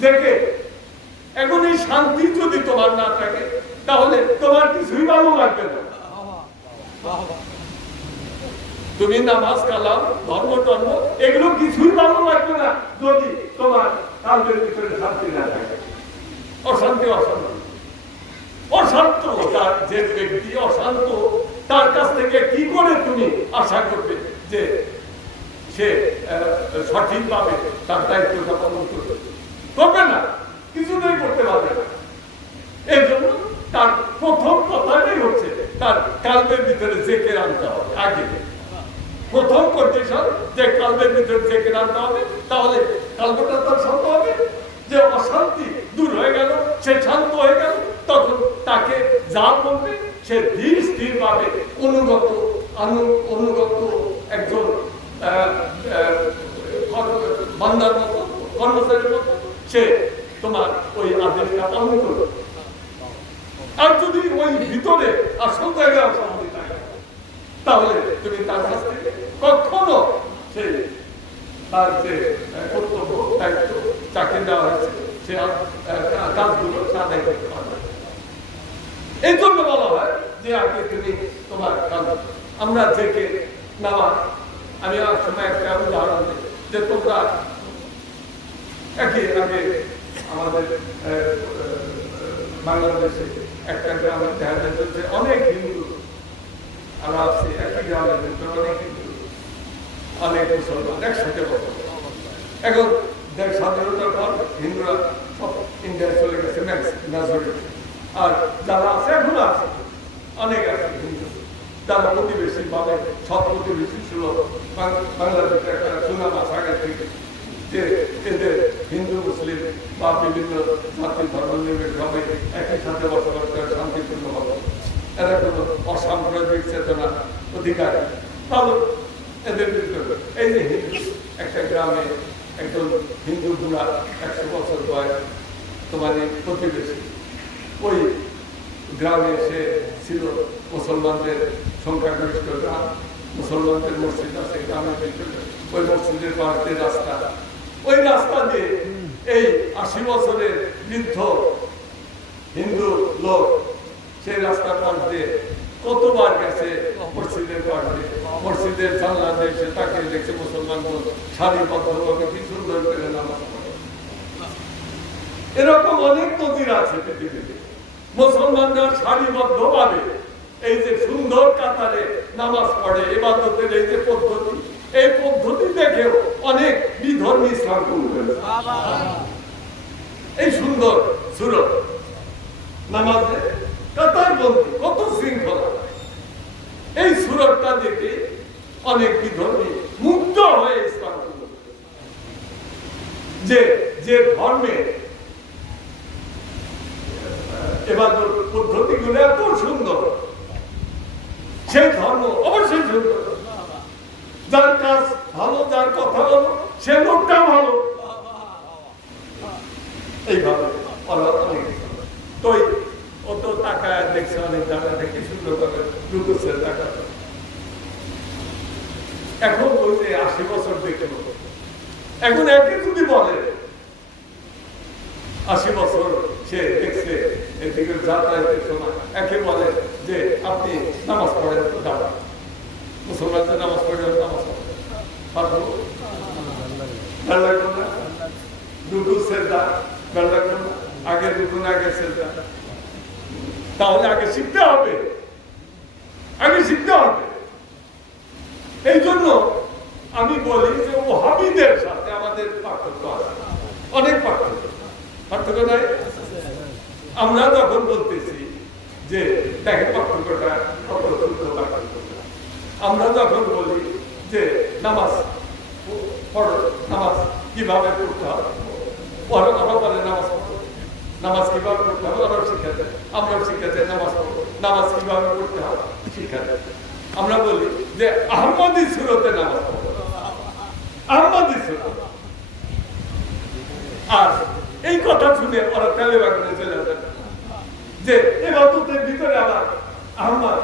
দেখে এখন এই শান্তি যদি তোমার না থাকে, তাহলে তোমার কিছুই ভালো লাগবে না। তুমি নামাজ, কালাম, ধর্ম টর্ম এগুলো কিছুই ভালো লাগবে না যদি তোমার কালবের ভিতরে শান্তি না থাকে। অশান্তি, অশান্তি, অশান্ত তার যে ব্যক্তি অশান্ত, তার কাছ থেকে কি করে তুমি আশা করবে যে সে সঠিকভাবে তার দায়িত্বটা পালন করবে? করবে না, কিছুতেই করতে পারবে না। এই জন্য তার প্রথম কথাটাই হচ্ছে তার কালবের ভিতরে জেকের আনতে হবে। আগে প্রথম কন্ডিশন যে কালবের ভিতরে জেকের আনতে হবে, তাহলে কালবটা তার শান্ত হবে, যে অশান্তি দূর হয়ে গেল, সে শান্ত হয়ে গেল, তখন তাকে যা বলবে সে ধীর স্থির ভাবে অনুগত একজন বান্দার মতো, কর্মচারীর মতো সে তোমার ওই আদেশটা পালন করবে। আর যদি ওই ভিতরে আসল জায়গায় অসম্মতি থাকে তাহলে তুমি তার কাছ থেকে কখনো সেই তার যে কর্তব্য দায়িত্ব চাকরি দেওয়া হয়েছে সে কাজগুলো আদায় করতে পারবে। এই জন্য বলা হয় যে আগে তুমি তোমার কাজ। আমরা থেকে নামাজ, আমি আর সময় একটা উদাহরণ দিই যে তোমরা একই আগে আমাদের বাংলাদেশে একটা গ্রামের দেখা যাচ্ছে যে অনেক হিন্দু আমরা আছি, একই গ্রামের ভিতরে অনেক হিন্দু অনেক মুসলমান একসাথে বসে। এখন দেশ স্বাধীনতার পর হিন্দুরা সব ইন্ডিয়ায় চলে গেছে মেজরিটি, আর যারা আছে এখনো আছে অনেক আছে হিন্দু যারা প্রতিবেশী ভাবে সব প্রতিবেশী ছিল। বাংলাদেশের একটা সুনাম আছে আগে থেকে যে এদের হিন্দু মুসলিম বা বিভিন্ন জাতি ধর্ম নির্বিশেষে একই সাথে বসবাস করে শান্তিপূর্ণ হবে, এরা কোনো অসাম্প্রদায়িক চেতনা অধিকার ভালো এদের ভিতরে। এই যে হিন্দু একটা গ্রামে একজন হিন্দু বুড়া 100 বছর বয়স তোমার প্রতিবেশী, ওই গ্রামে সে ছিল মুসলমানদের সংখ্যাগরিষ্ঠ গ্রাম, মুসলমানদের মসজিদ আছে গ্রামের ভিতরে, ওই মসজিদের পাশে রাস্তা, ওই রাস্তা দিয়ে এই 80 বছরের বৃদ্ধ হিন্দু লোক সেই রাস্তার পাশ দিয়ে কতবার গেছে মসজিদের পাশ দিয়ে, মসজিদের জানলা দিয়ে তাকে দেখছে মুসলমান সারিবদ্ধভাবে কি সুন্দর করে নামাজ পড়ে। এরকম অনেক নজির আছে পৃথিবীতে, মুসলমানরা সারিবদ্ধভাবে এই যে সুন্দর কাতারে নামাজ পড়ে, ইবাদতের এই যে পদ্ধতি, এই পদ্ধতি দেখেও অনেক বিধর্মী ইসলাম কবুল করেছে। এই সুন্দর সুরত নামাজে কাতার বন্দী, কত শৃঙ্খলা, এই সুরতটা দেখে অনেক বিধর্মী মুগ্ধ হয়ে ইসলাম কবুল করেছে। যে ধর্মে ইবাদত পদ্ধতিগুলো এত সুন্দর, সেই ধর্ম অবশ্যই সুন্দর। যার কাজ ভালো, যার কথা ভালো, সে লোকটা ভালো। এইভাবে তো অত টাকা দেখছে অনেক জায়গা থেকে সুন্দর করে লুকুসের টাকা। এখন ওই যে 80 বছর দেখে এখন একে যদি বলে 80 বছর সে দেখছে এদিকে যাতায়াতের সময় একে বলে যে আপনি নামাজ পড়েন দাঁড়া, মুসলমানদের নামাজ পড়ে নামাজ পড়ে পারবো না, দুটো সেজদা লাগলো না, আগে দুগুণ আগে সেজদা। তাহলে আগে শিখতে হবে, আগে শিখতে হবে। এই জন্য আমি বলি যে ওহাবীদের সাথে আমাদের পার্থক্য আছে, অনেক পার্থক্য নাই। আমরা যখন বলতেছি যে দেখে পার্থক্যটা কত সুন্দর পার্থক্য, আমরা যখন বলি যে নামাজ পড়ো, নামাজ কিভাবে পড়তে হবে, ওরা বলে নামাজ কিভাবে পড়তে হবে ওরাও শিক্ষা দেয়, আমরাও শিক্ষা দেয় নামাজ পড়বো, নামাজ কিভাবে পড়তে হবে শিক্ষা দেয়। আমরা বলি যে আহমদী সুরতে নামাজ পড়বো, আহমদী সুরত। আর এই কথা শুনে ওরা তেলে বাগানে চলে যায় যে ইবাদতের ভিতরে আবার আহমদ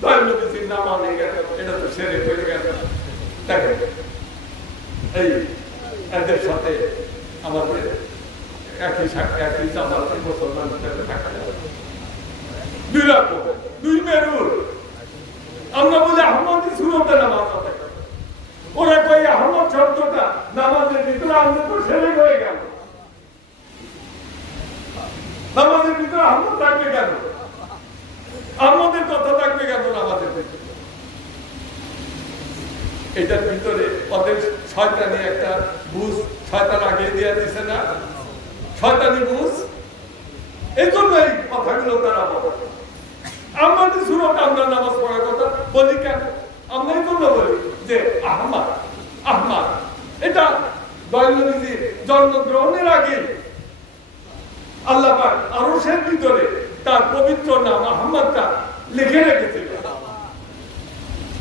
দয়াল নবীজির নাম আনে গেল, এটা তো সেরে হয়ে গেল। দেখেন এই এদের সাথে আমাদের একই জামাতে মুসলমান থাকা যাবে, দুই রকম, দুই মেরুর। আমরা বলি আহমদী সুরতে নামাজ পড়ে, ওরা কই আহমদ শব্দটা নামাজের ভিতরে আনতে তো সেরে হয়ে গেল। নামাজের ভিতরে আহমদ থাকবে কেন, আহমদের কথা থাকবে কেন নামাজের ভিতরে? এটার ভিতরে ওদের শয়তানি একটা বুঝ শয়তান আগে দিয়ে দিছে না, শয়তানি বুঝ। এই জন্য এই কথাগুলো তারা বলে। আমাদের সুরত আমরা নামাজ পড়ার কথা বলি কেন? আমরা এই জন্য বলি যে আহমদ আহমদ এটা দয়াল নবীজির জন্মগ্রহণের আগে আল্লাহ পাক আরশের ভিতরে তার পবিত্র নাম আহমদটা লিখে রেখেছিল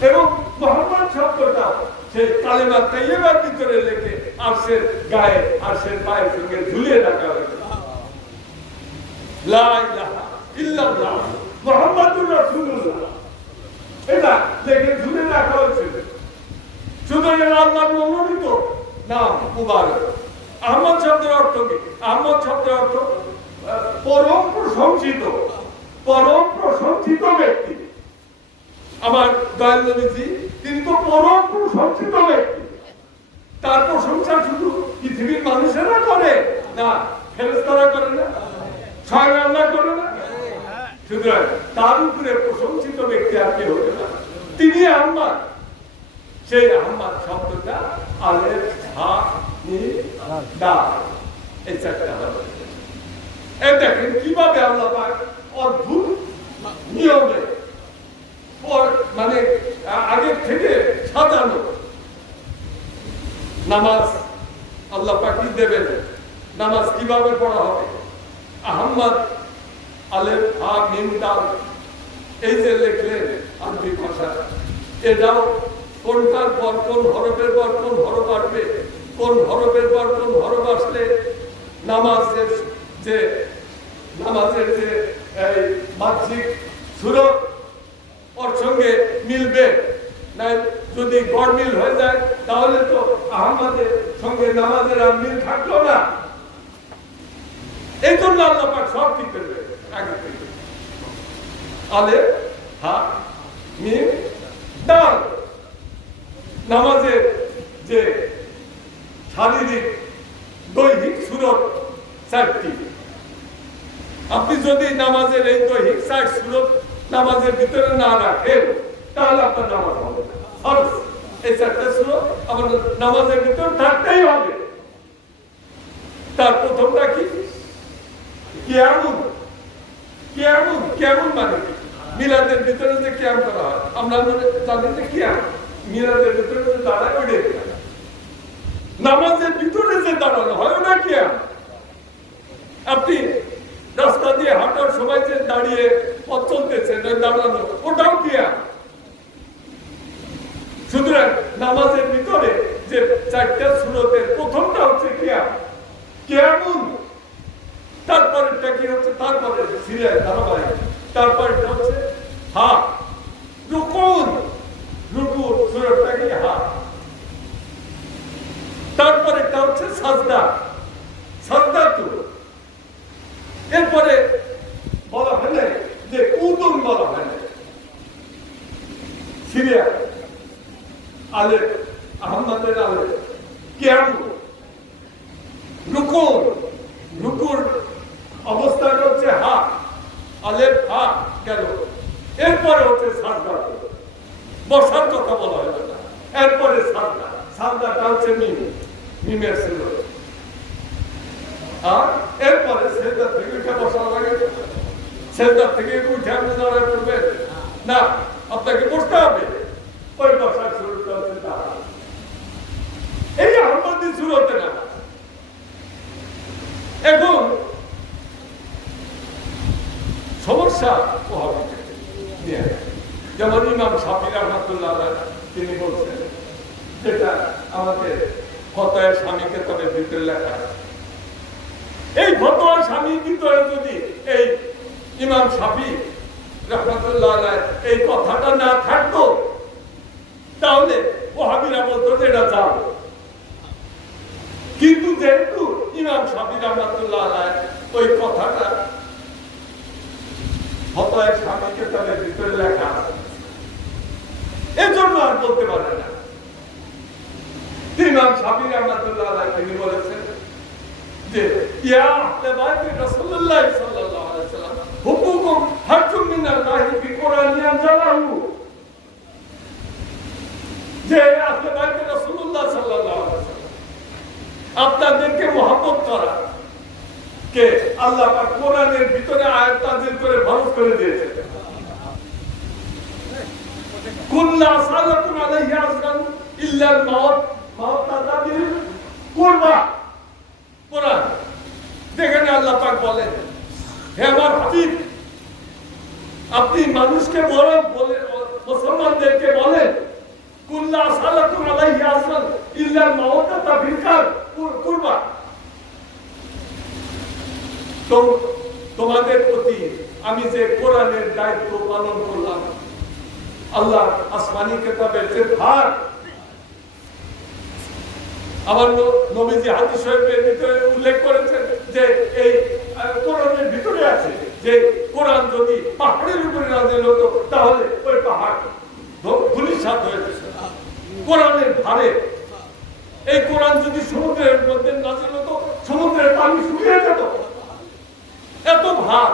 এবং মোহাম্মদ শব্দটা সে কালেমা তাইয়্যিবার ভিতরে লিখে আরশের গায়ে আরশের পায়ের সঙ্গে ঝুলিয়ে রাখা হয়েছে লা ইলাহা ইল্লাল্লাহ মুহাম্মাদুর রাসূলুল্লাহ এটা লিখে ঝুলিয়ে রাখা হয়েছে শুধু আল্লাহর মনোনীত নাম মুবারক আহমদ শব্দের অর্থ কি আহমদ শব্দের অর্থ পরম প্রশংসিত ব্যক্তি আমার দয়াল নবীজি তিনি তো পরম প্রশংসিত ব্যক্তি তার প্রশংসা শুধু পৃথিবীর মানুষেরা করে না ফেরেশতারা করে না স্বয়ং আল্লাহ করে না সুতরাং তার উপরে প্রশংসিত ব্যক্তি আর কেউ হতে না তিনি আহমদ সেই আহমদ শব্দটা আলেফ হা মিম দাল এই চারটা হবে এই দেখেন কিভাবে আল্লাহ পাক অদ্ভুত নিয়মে মানে আগে থেকে সাজানো নামাজ আল্লাহ পাক কি দেবেন নামাজ কিভাবে পড়া হবে আহমদ আলেফ হা মিম দাল এই যে লিখলেন আরবি ভাষা এটাও কোনটার পর কোন হরফের পর কোন হরফ আসবে কোন হরফের পর কোন হরফ আসলে নামাজের যে বাহ্যিক সুরত ওর সঙ্গে মিলবে না যদি গড়মিল হয়ে যায় তাহলে তো আহমদের সঙ্গে নামাজের আর মিল থাকলো না এই জন্য আল্লাহ পাক সব ঠিক করবে আগে থেকে আলেফ হা মিম দাল নামাজের যে শারীরিক দৈহিক সুরত চারটি আপনি যদি নামাজের এই দৈহিক চার সুরত নামাজের ভিতরে না রাখেন তাহলে আপনার নামাজ হবে না ফরজ এই চারটা সুরত আমাদের নামাজের ভিতরে থাকতেই হবে তার প্রথমটা কি কিয়ামুন মানে কি মিলাদের ভিতরে যে কিয়াম করা হয় আমরা জানি যে কিয়াম মিলাদের ভিতরে যে দাঁড়ায় ওইটাই নামাজের ভিতরে যে দাঁড়ানো হয় ওটা কিয়াম আপনি রাস্তা দিয়ে হাঁটার সময় যে দাঁড়িয়ে পথ চলতেছেন দাঁড়ানো ওটাও কিয়াম সুতরাং নামাজের ভিতরে যে চারটা সুরতের প্রথমটা হচ্ছে কিয়ামুন তারপরেরটা কি হচ্ছে তারপরে সিরিয়াল ধারাবাহিক তারপরেরটা হচ্ছে হা রুকুন রুকুর সুরতটা কি হা তারপরেরটা হচ্ছে সাজদা তো এরপরে বলা হয় না যে উদুন বলা হয় না সিরিয়াল আলেফ আহমদের আলেফ কিয়ামুন রুকুর অবস্থাটা হচ্ছে হা আলেফ হা গেল এরপরে হচ্ছে সাজদা বসার কথা বলা হয় না এরপরে সাজদাটা হচ্ছে মিমের ছিল আর এরপরে সেজদা থেকে উঠে বসা লাগে সেজদা থেকে উঠে আপনি দাঁড়ায় পড়বেন না আপনাকে বসতে হবে ওই বসার শুরুটা হচ্ছে দাঁড়া এই আহমদি শুরু হতে না এখন সমস্যা যেমন ইমাম শাফি রাহমাতুল্লাহ তিনি বলছেন যেটা আমাদের ফতোয়া স্বামীকে তবে ভিতরে লেখা এই ফতোয়া স্বামীর ভিতরে যদি এই ইমাম শাফি রাহমাতুল্লাহ এই কথাটা না থাকতো তাহলে ওহাবীরা বলতো যে এটা যাও কিন্তু যেহেতু ইমাম শাফি রাহমাতুল্লাহ ওই কথাটা ফতোয়া স্বামীকে তবে ভিতরে লেখা এজন্য আর বলতে পারে না ইমাম শাফি রাহমাতুল্লাহ তিনি বলেছেন যে ইয়া আহলে বাইত রাসূলুল্লাহ সাল্লাল্লাহু আলাইহি ওয়াসাল্লাম হুকুকুম হাক্কুম মিনাল্লাহি বিকুরআনি আনজালাহু যে আহলে বাইত রাসূলুল্লাহ সাল্লাল্লাহু আলাইহি ওয়াসাল্লাম আপনাদেরকে মহব্বত করা কে আল্লাহ পাক কোরআনের ভিতরে আয়াত নাযিল করে ফরজ করে দিয়েছেন কুল্লা সালাতুন আলাইহি আসরান ইল্লা আল মাউত তাদাবির কুরবা কোরআন যেখানে আল্লাহ পাক বলেন হে আমার হাবিব আপনি মানুষকে বলেন, মুসলমানদেরকে বলেন কুল্লা সালাতুন আলাইহি আসমান ইল্লাল মাওয়াদাতা ফিল কুরবা। তোমাদের প্রতি আমি যে কোরআনের দায়িত্ব পালন করলাম, আল্লাহ আসমানি কিতাবের যে ভার, আমার নবীজি হাদিস শরীফের ভিতরে উল্লেখ করেছেন যে এই কোরআনের ভিতরে আছে যে কোরআন যদি পাহাড়ের উপরে নাযিল হতো তাহলে ওই পাহাড় ধূলিসাৎ হয়ে যেত। কোরআনের ভারে এই কোরআন যদি সমুদ্রের মধ্যে নাযিল হতো সমুদ্রের পানি শুকিয়ে যেত। এত ভার,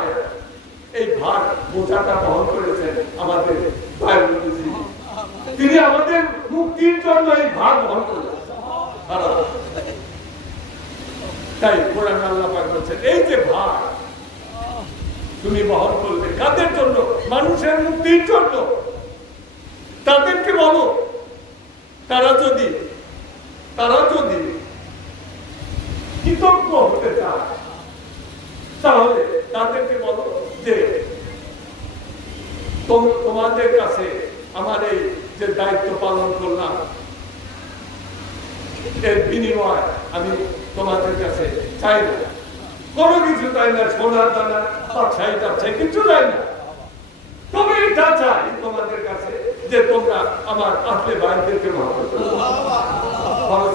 এই ভার বোঝাটা বহন করেছেন আমাদের দয়াল নবীজি। তিনি আমাদের মুক্তির জন্য এই ভার বহন করেছেন। তাই কোরআন আল্লাহ পাক বলেছেন এই যে ভার তুমি বহন করলে কাদের জন্য? মানুষের মুক্তির জন্য। তাদেরকে বলো, তারা যদি কৃতজ্ঞ হতে চায় তাহলে তাদেরকে বলো যে তোমাদের কাছে আমার এই যে দায়িত্ব পালন করলাম এর বিনিময় আমি তোমাদের কাছে চাই না, কোনো কিছু চাই না, সোনা দানা বাদশাহী কিছু চাই না। তবে এটা চাই তোমাদের কাছে যে তোমরা আমার আহলে বাইতদেরকে মহব্বত করো।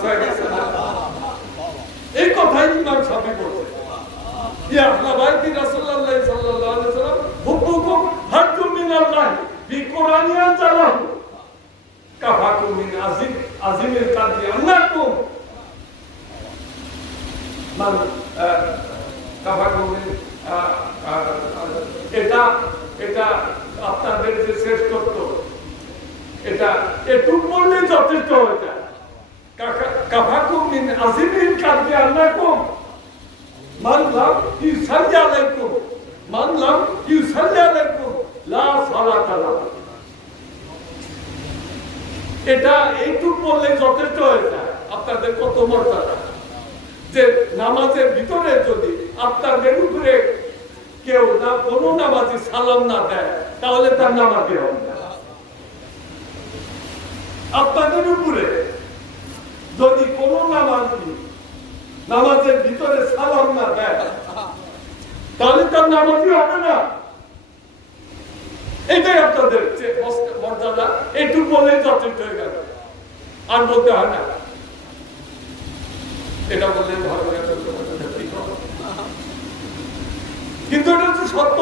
এই কথাই ইমাম শাফি বলছেন, ইয়া আহলে বাইতি রাসূলুল্লাহ সাল্লাল্লাহু আলাইহি ওয়াসাল্লাম হুব্বুকুম হাজ্জুম মিনাল্লাহ বিকুরআনিয়া জালাহু কাফাকুম মিন আজিমিল কাদরি আন্নাকুম মান কাফাকুম মিন এটা আপনাদের যে শ্রেষ্ঠত্ব এটা একটু বললেই যথেষ্ট হয়ে যায়। কাফাকুম মিন আজিমিল কাদরি আন্নাকুম মান লাম ইউসাল্লি আলাইকুম লা সালাতা লাহু। এটা এইটুক বললে যথেষ্ট হয়ে যায়। আপনাদের কত মর্যাদা যে নামাজের ভিতরে যদি আপনাদের উপরে কেউ না কোনো নামাজি সালাম না দেয় তাহলে তার নামাজি হবে না। আপনাদের উপরে যদি কোনো নামাজি নামাজের ভিতরে সালাম না দেয় তাহলে তার নামাজি হবে না। এটাই আপনাদের মর্যাদা, এইটুকু বলে যথেষ্ট হয়ে গেল, আর বলতে হয় না। এটা বললে কিন্তু এটা তো সত্য,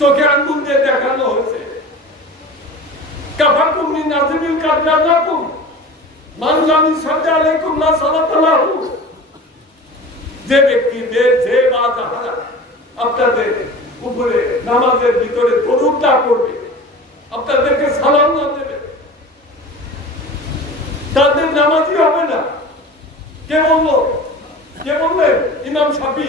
চোখে আঙ্গুল দিয়ে দেখানো হয়েছে। কাফাকুম মিন আজিমিল কাদরি আন্নাকুম মান লাম ইউসাল্লি আলাইকুম লা সালাতা লাহু। যে ব্যক্তি যে বা যাহারা আপনাদের উপরে নামাজের ভিতরে দরুদ না পড়বে, আপনাদেরকে সালাম না দেবে, তাদের নামাজই হবে না। কে বললেন? ইমাম শাফি।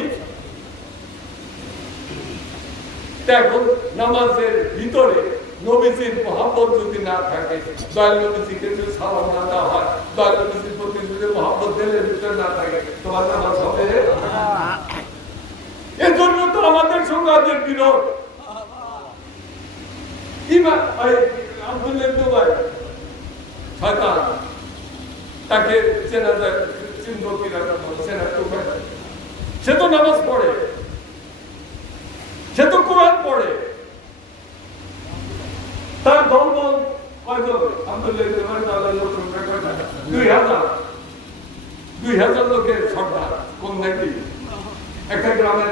এখন নামাজের ভিতরে নবীজির মহব্বত যদি না থাকে, দয়াল নবীজিকে যদি সালাম না দেওয়া হয়, দয়াল নবীজির প্রতি যদি মহব্বত দিলের ভিতরে না থাকে, তোমার নামাজ হবে? এজন্য তো আমাদের সঙ্গে আজকের বিরোধ। আব্দুল্লাহ ইবনে উবাই শয়তান, তাকে চেনা যায়, চিনব কিনা চেনা তো, সে তো নামাজ পড়ে, সে তো কোরআন পড়ে। তার দলবল কয়জন? আব্দুল্লাহ ইবনে উবাই 2000 লোকের সর্দার। কোন নাকি একটা গ্রামের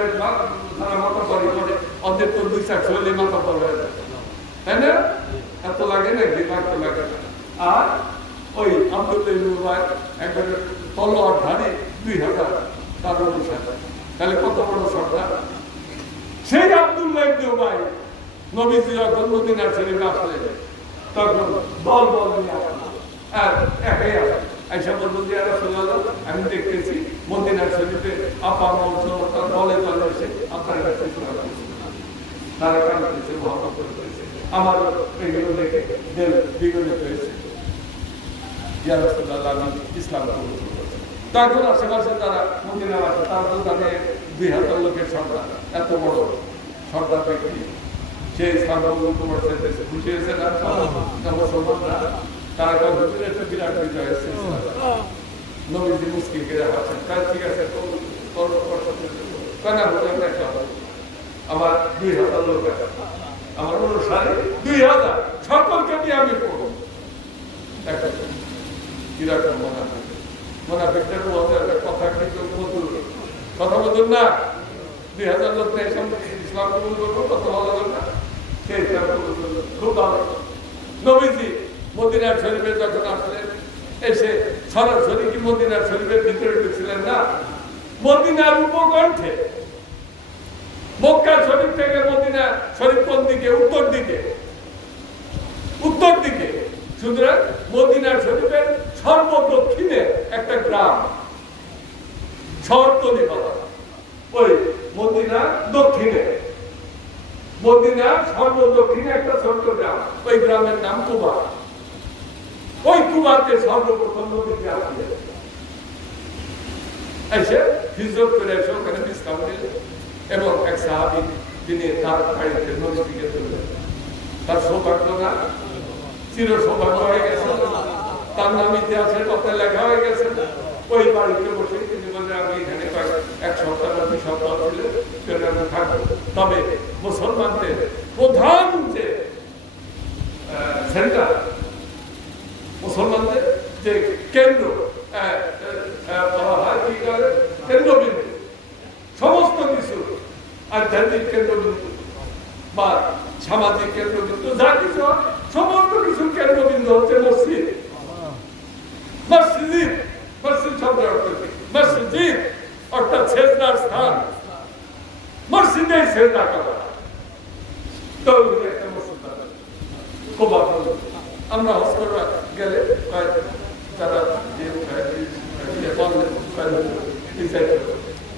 তারা মাথা বাড়ি করে অর্ধেক তো 2-4 হলে মাথা বড় হয়ে যায়, তাই না? এত লাগে না, লাগতে লাগে না। আর ওই আব্দুল্লাহ ইবনে উবাই একবারে তলোয়ার ধারী 2000 তার অনুসার, তাহলে কত বড় সর্দার। সেই আব্দুল্লাহ ইবনে উবাই নবীজি যখন মদিনা শরীফে আসলেন তখন দল নিয়ে আর একাই আসে। আয়েশা বললেন যে রাসূলুল্লাহ, আমি দেখতেছি মদিনা শরীফে আপা মৌসুম দলে এসে আপনার কাছে তারা কাঁদতেছে, মহব্বত করতেছে, আমার এগুলো দেখে দিল দ্বিগুণিত হয়েছে। ইয়া রাসূলুল্লাহ, আমি ইসলাম কবুল করেছি। তখন আশেপাশে যারা মদিনা আসে তারা তো জানে 2000 লোকের সর্দার, এত বড় সর্দার ব্যক্তি সেই সার্বভৌম তোমার সাথে খুশি হয়েছে না মুসলমানরা তারা হুজুরের একটা বিরাট বিজয় এসেছে নবীজি মুশকিল করে হাসছেন কাজ ঠিক আছে কেনা হলেন একটা আমার 2000 লোক আছে আমার অনুসারে 2000 সকলকে দিয়ে আমি পড়বো একটা কিরকম মোনাফিকদের কথা কিন্তু কথা বলুন না 2000 লোক ইসলাম কবুল করবো কত ভালো না সেই ইসলাম কবুল করলো খুব ভালো নবীজি মদিনার শরীফে যখন আসলেন এসে সরাসরি কি মদিনার শরীফের ভিতরে ঢুকছিলেন না মদিনার উপকণ্ঠে মক্কা শরীফ থেকে মদিনা শরীফ কোন দিকে উত্তর দিকে সুতরাং মদিনা শরীফের সর্বদক্ষিণে একটা গ্রাম শহরতলি বলা ওই মদিনা দক্ষিণে মদিনা সর্বদক্ষিণে একটা ছোট্ট গ্রাম ওই গ্রামের নাম কুবা ওই কুবাতে সর্বপ্রথম নবীজি আসলেন এসে হিজরত করে এসে ওখানে বিশ্রাম নিলেন এবং এক সাহাবী তিনি তার বাড়িতে নবীজিকে তুললেন তার সৌভাগ্য না চির সৌভাগ্য হয়ে গেছে তার নাম ইতিহাসের কথা লেখা হয়ে গেছে ওই বাড়িতে বসে তিনি বললেন আমি এখানে এক সপ্তাহ বা 2 সপ্তাহ ছিল আমি থাকবো তবে মুসলমানদের প্রধান যে সেন্টার মুসলমানদের যে কেন্দ্র কেন্দ্রবিন্দু সমস্ত কিছু আধ্যাত্মিক কেন্দ্রবিন্দু বা সামাজিক কেন্দ্রবিন্দু যা কিছু সমস্ত কিছু কেন্দ্রবিন্দু হচ্ছে মসজিদ মসজিদ মসজিদ শব্দের অর্থ কি মসজিদ অর্থাৎ সেজদার স্থান মসজিদে সেজদা করা তো একটা মসজিদ খুব ভালো আমরা হজ করবার গেলে তারা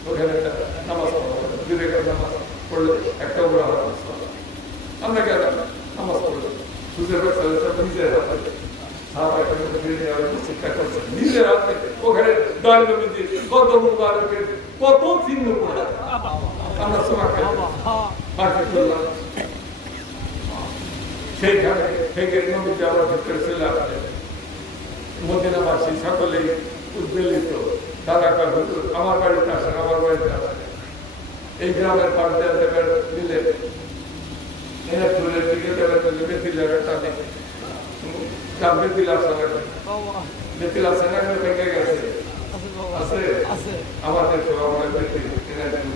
ওখানে নামাজ বিবেকের নামাজ পড়লে একটা ওরা আমরা গেলাম নামাজ পড়লে নিজের হাতে শিক্ষা করছেন নিজের হাতে ওখানে কত মুবারকের কত চিহ্ন পড়ে আমরা মার্কেট করলাম সেইখানে থেকে নবীজি আবার ভিতরে চলে আসলেন মদিনাবাসী সকলেই উদ্বেলিত তারা আমার বাড়িতে আসেন আমার বাড়িতে আসেন এই গ্রামের পাড়তে নিলে এনার দিকে বেতিল টানে বেতিল বেতিল আছে না ভেঙে গেছে আছে আমাদের আমাদের বেতিল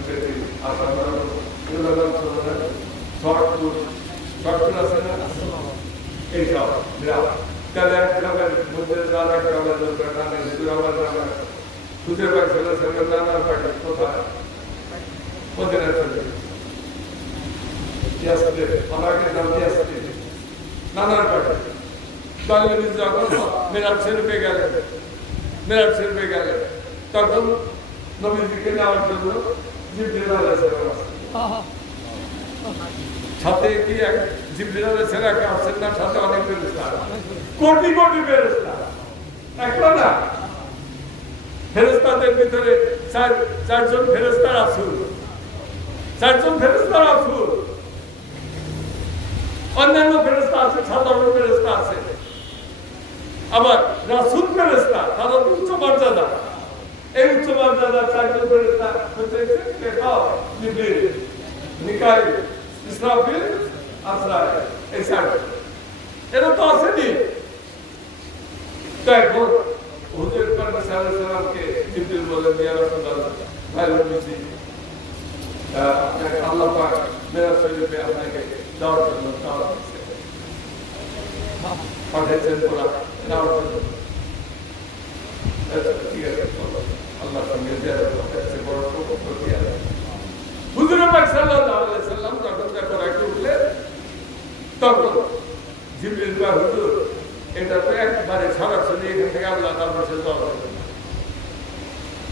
বেতিল আসাম শর্টপুর আছে না এইসব গ্রাম তাহলে এক গ্রামের মধ্যে এক গ্রামের লোক টানে আমার গ্রামে খুঁজে পাইছিল সেখানে নানার পার্টি কোথায় মদিনার শরীফে আমাকে নাম নানার পার্টি বাংলাদেশ যখন মেরাট শরীফে গেলেন তখন নবীজিকে নেওয়ার জন্য জিবরিল আলাইহিস সালাম সাথে কি এক জিবরিল আলাইহিস সালাম আসছেন না সাথে অনেক ফেরেশতা কোটি কোটি ফেরেশতা একটা না ফেরেশতাদের ভিতরে চারজন ফেরেশতা রাসূল অন্যান্য ফেরেশতা আছে সাধারণ ফেরেশতা আছে আবার রাসূল ফেরেশতা তাদের উচ্চ মর্যাদা এই উচ্চ মর্যাদা চারজন ফেরেশতা হচ্ছে জিবরিল মিকাইল ইসরাফিল আজরাইল এই চারজন এরা তো আসেনি তো এখন হুজুর পাক সাল্লাল্লাহু আলাইহি ওয়াসাল্লামকে জিবরিল বলেন ইয়া রাসূলুল্লাহ ভাই নবীজি আল্লাহ পাক মেরাজ শরীফে আপনাকে যাওয়ার জন্য পাঠিয়েছেন পুরা যাওয়ার জন্য ঠিক আছে আল্লাহ সঙ্গে যাওয়ার বড় হুজুর পাক সাল্লাল্লাহু আলাইহি ওয়াসাল্লাম যখন কোরআনে উঠলেন তখন জিবরিল বা হুজুর এটা তো একবারে সরাসরি এখান থেকে আল্লাহ তার কাছে যাওয়া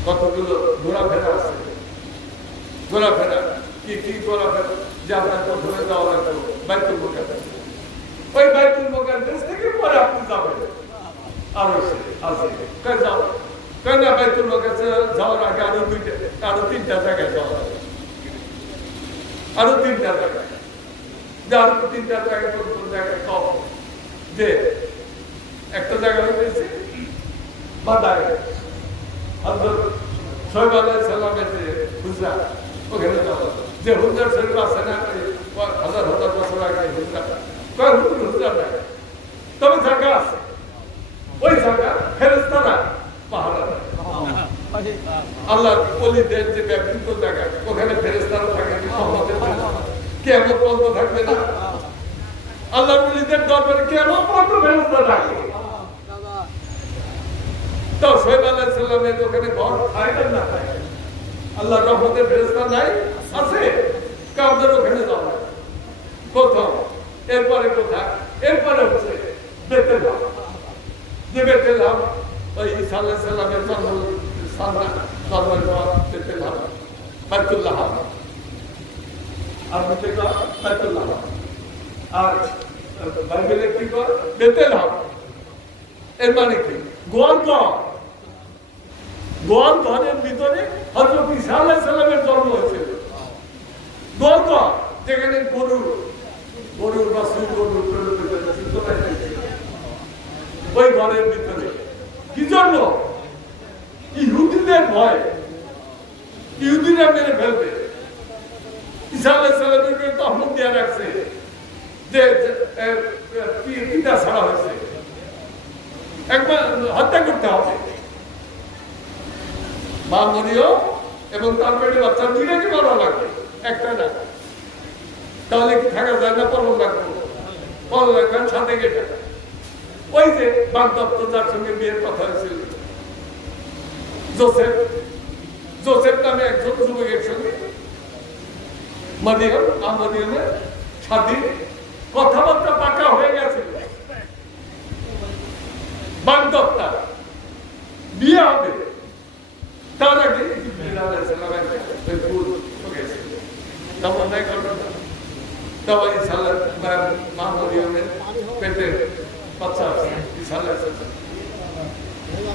কতগুলো ঘোরাফেরা আছে ঘোরাফেরা কি ঘোরাফেরা যে আপনার প্রথমে যাওয়া লাগবে বাইতুল মুকাদ্দাস ওই বাইতুল মুকাদ্দাস থেকে পরে আপনি যাবেন আর আছে কাজ যাও কেন বাইতুল মুকাদ্দাস যাওয়ার আগে আরো তিনটা জায়গায় যাওয়া লাগে আরো তিনটা জায়গায় যার 3-4 জায়গায় কোন জায়গায় কম যে একটা জায়গায় হয়েছে বাদায় হযরত শোয়েব আলাইহিস সালামের যে হুজরা ওখানে যাওয়া যে হুজরা শরীফ আছে না হাজার হাজার বছর আগে হুজরা কয় হুজরা নাই তবে জায়গা আছে ওই জায়গা ফেরেশতারা পাহারা দেয় আল্লাহর ওলিদের যে ব্যক্তিগত জায়গা ওখানে ফেরেশতারা থাকে রহমতের জন্য কিয়ামত পর্যন্ত থাকবে না আল্লাহর ওলিদের দরবারে কিয়ামত পর্যন্ত ফেরেশতা থাকে তো শোয়েব আলাইহিস সালামের ওখানে ঘর থাকবে না আল্লাহর রহমতের ফেরেশতা নাই আছে কাউদের ওখানে যাওয়া প্রথম এরপরে কোথায় এরপরে হচ্ছে বেতেলহাম যে বেতেলহাম ওই ঈসা আলাইহিস সালামের জন্মের পর বেতেলহাম বাইতুল্লাহ আর বাইতুল্লাহ আর বাইবেলে কি কর বেতেলহাম এর মানে কি গোয়ালঘরের ভিতরে হযরত ঈসা আলাইহিস সালামের জন্ম হয়েছিল গোয়ালঘর যেখানে গরুর বাছুর ওই ঘরের ভিতরে কি জন্য ইহুদিদের ভয় ইহুদিরা মেরে ফেলবে ঈসা আলাইহিস সালামকে তহমত দিয়ে রাখছে যে পিতা ছাড়া হয়েছে একবার হত্যা করতে হবে মা মরিয়ম এবং তার পেটে বাচ্চা দুইটাকে মারা লাগবে একটা না তাহলে কি থাকা যায় না পরম লাগবে সাথে গেটে ওই যে বাগদত্ত যার সঙ্গে বিয়ের কথা হয়েছিল জোসেফ নামে একজন যুবকের সঙ্গে মারিয়ামের স্বাধীন কথাবার্তা পাকা হয়ে গেছে বাগদত্তা বিয়ে হবে তার আগে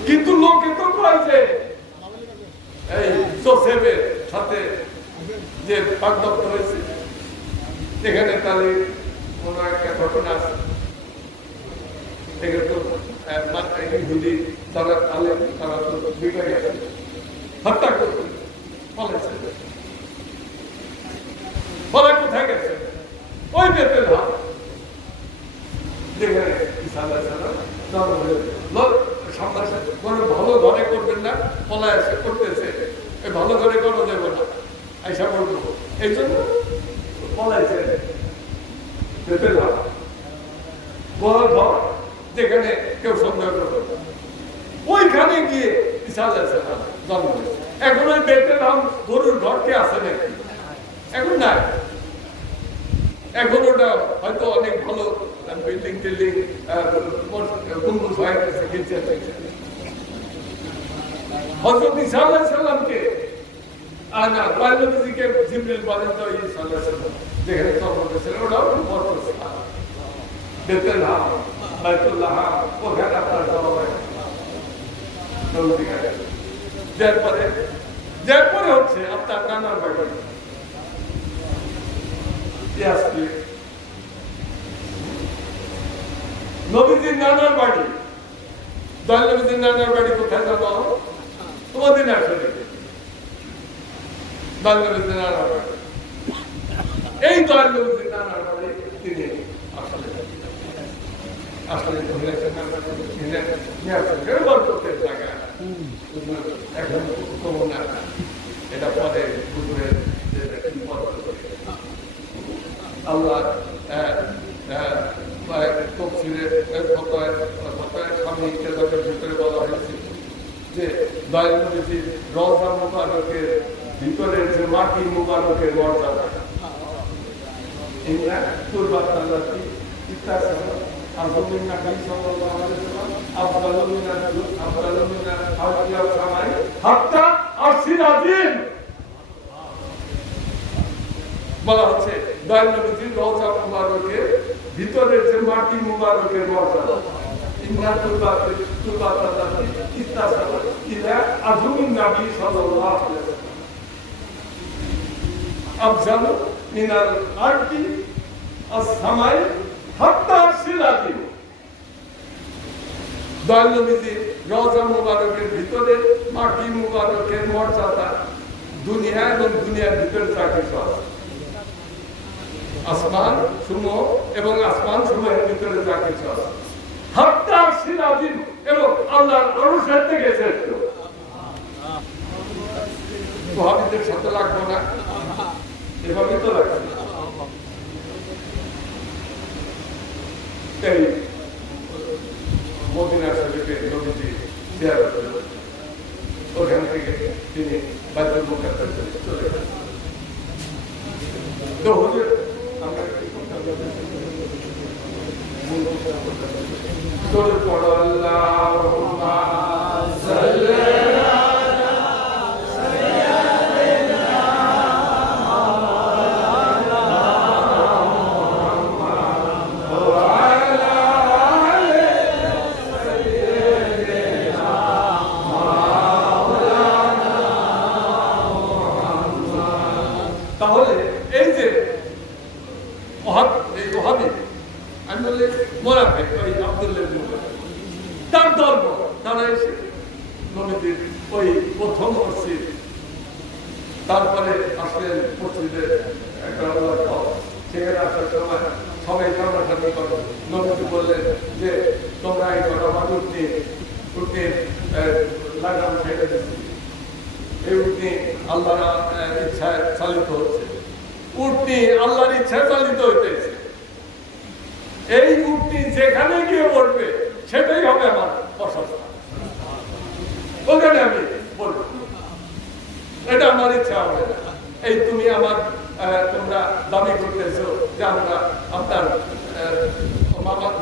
কিন্তু লোকে তো কয়েছে এই জোসেফের সাথে যে বাগদত্ত হয়েছে এখানে তাহলে কোন একটা ঘটনা আছে এখানে তো ইহুদি তারা আলেম তারা তো বিজ্ঞানী হত্যা করতে ফলে কোথায় গেছে ওই বেতেলহাম যেখানে ঈসা আলাইহিস সালাম জন্ম হয়েছে কোনো ভালো ঘরে করবেন না পলায় এসে করতেছে এই ভালো ঘরে করা যাবে না আইসা করবো এই জন্য পলাইছে বেতেলহাম বড় ঘর যেখানে কেউ সন্দেহ করবে ওইখানে গিয়ে ঈসা আলাইহিস সালাম জন্ম হয়েছে এখন ওই বেতেলহাম গরুর ঘর কে আছে নাকি এখন নাই এখন ওটা হয়তো অনেক ভালো বিল্ডিং টিল্ডিং গম্বুজ হয়ে গেছে হযরত ঈসা আলাইহিস সালামকে আনা বায়োলজিকে জিবরিল বলেন তো ঈসা আলাইহিস সালাম যেখানে জন্ম হয়েছিল ওটাও বড় স্থান বেতেলহাম বাইতুল্লাহ ওখানে আপনার যাওয়া হয় যারপরে হচ্ছে আপনার নানার বাড়ি নবীজির নানার বাড়ি দয়াল নবীজির নানার বাড়ি কোথায় যাবো তোমাদের আসলে দয়াল নবীজির নানার বাড়ি এই দয়াল নবীজির নানার বাড়ি তিনি আসলে এখন এটা পরে আল্লাহ ভিতরে বলা হয়েছে যে দয়াল নবীজির রওজা মুবারকের ভিতরের যে মাটি মুবারকের মর্যাদা ইন্না কুরবাতাল্লাতি ইত্তাসালা আযমিন নবী সাল্লাল্লাহু আলাইহি ওয়াসাল্লাম আফদালু মিনাল আরদি ওয়াস সামাই হাত্তা আরশিল আযীম বলা হচ্ছে দয়াল নবীজির রওজা মুবারকের ভিতরের যে মাটি মুবারকের মর্যাদা ইন্না কুরবাতাল্লাতি ইত্তাসালা ইলা আযমিন নবী সাল্লাল্লাহু আলাইহি ওয়াসাল্লাম। আফজালু মিনাল আরদি আসসামাই হাত্তা সিলাতি দয়াল নবীজি রওজা মুবারকের ভিতরে মাটি মুবারকের মর্যাদা দুনিয়া এবং দুনিয়ার ভিতরে যা কিছু আছে আসমান সমূহ এবং আসমান সমূহের ভিতরে যা কিছু আছে হাত্তা সিলাতি এবং আল্লাহর আরশের থেকে শ্রেষ্ঠ। ওয়াহাবিদের সাথে লাগবে না, এভাবে তো লাগবে। এই মদিনা শরীফে নবীজি জিয়ারত করলেন, ওখান থেকে তিনি বাইতুল মুকাদ্দাস চলে গেলেন। তো হুজুর আমরা দরুদ পড়ো আল্লাহুম্মা সাল্লি তারপরে আসলেন মসজিদের একটা সেখানে আসার সময় সবাই সামনাসামনি করো। নবীজি বললেন যে তোমরা এই কটা উঠনি লাগাম ছেড়ে দিচ্ছি, এই উঠনি আল্লাহর ইচ্ছায় চালিত হচ্ছে, উঠনি আল্লাহর ইচ্ছায় চালিত হইতেছে। এই উঠনি যেখানে গিয়ে পড়বে সেটাই হবে আমার প্রশংসা, ওখানে আমি বলবো, এটা আমার ইচ্ছা হবে না। এই তুমি আমার তোমরা দাবি করতেছো যে আমরা আপনার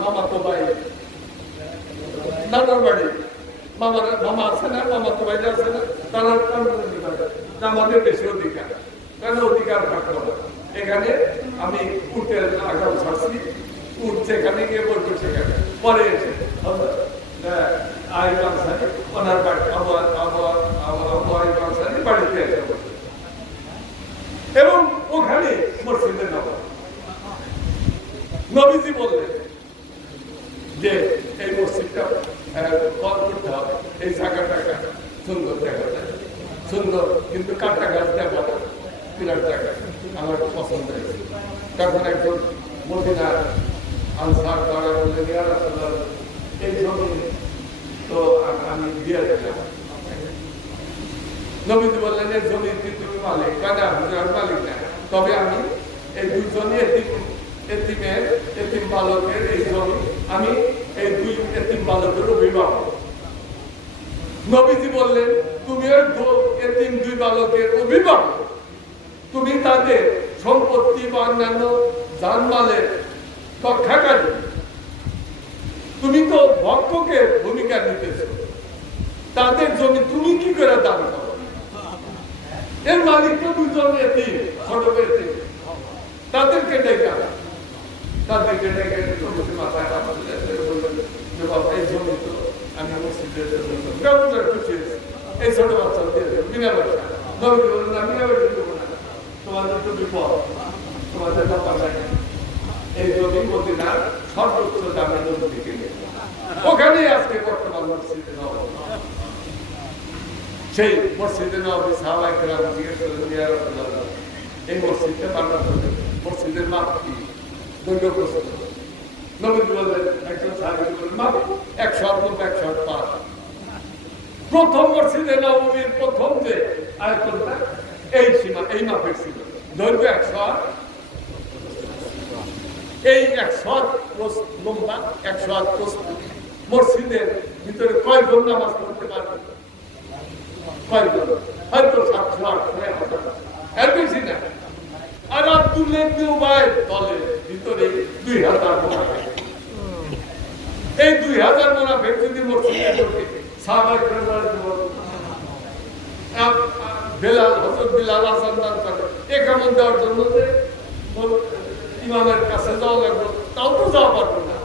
মামাতো ভাই নানার বাড়ি মামা আছে না, মামাতো ভাই আছে না, তারা আমাদের বেশি অধিকার, কারণ অধিকার থাকবো না। এখানে আমি উঠে আগাম ছাড়ছি, উঠ যেখানে গিয়ে বলবো সেখানে পরে এসে ওনার বাড়িতে এবং ওখানে মসজিদে নবীজি বললেন যে এই মসজিদটা করতে হবে, এই জায়গাটা সুন্দর দেখা যায়, সুন্দর কিন্তু কাটা গাছ দেখা যায়, বিরাট জায়গা আমার পছন্দ হয়েছে। তখন একজন মদিনার আনসার তারা বললেন ইয়া রাসূলুল্লাহ এই জমি তো আমি দিয়ে দিলাম। নবীজি বললেন এই জমির কি তুমি মালিক? কেন হুজুর মালিক না, তবে আমি এই দুইজনই এতিম বালকের এই জমি, আমি এই দুই এতিম বালকের অভিভাবক। নবীজি বললেন তুমি এতিম দুই বালকের অভিভাবক, তুমি তাদের সম্পত্তি বা অন্যান্য জানমালের রক্ষাকারী, তুমি তো ভক্ষকের ভূমিকা নিতেছ, তাদের জমি তুমি কি করে দান করো? এর মালিক তো দুজন এতিম, ছোট এতিম, তাদেরকে ডেকে মাথায় যে বাবা এই জমি তো আমি মসজিদের খুশি হয়েছি, এই ছোট বাচ্চা বিনা ব্যবসা নবীজি বললেন না, বিনা ব্যবসা দেবো না, তোমাদের তো বিপদ, তোমাদের ব্যাপার নাই। এই জমি মদিনার সর্বোচ্চ দামের জমি থেকে ওখানে আজকে বর্তমান মসজিদে নববী, সেই মসজিদে নববী সাহাবায়ে কেরাম জিজ্ঞেস করলেন ইয়া রাসূলুল্লাহ এই মসজিদটা বানাতে হবে, মসজিদের মাপ কি? দৈর্ঘ্য প্রশ্ন। নবীজি বললেন, একজন সাহাবী বললেন মাপ 100 প্রথম মসজিদে নববীর প্রথম যে আয়তনটা এই সীমা, এই মাপের ছিল, দৈর্ঘ্য 100, এই 100 লম্বা, 100 প্রস্থ। মসজিদের ভিতরে কয়জন নামাজ পড়তে পারবে? কয়জন? হয়তো 700-800, এর বেশি না। আর আব্দুল্লাহ ইবনে উবাই দলের ভিতরে 2000 মুনাফিক। এই 2000 মুনাফিক যদি মসজিদে ঢোকে, সাহাবায়ে কেরাম বেলাল, হযরত বেলাল আযান দান করে, একামত দেওয়ার জন্য যে ইমামের কাছে যাওয়া লাগবে, তাও তো যাওয়া পারবো না,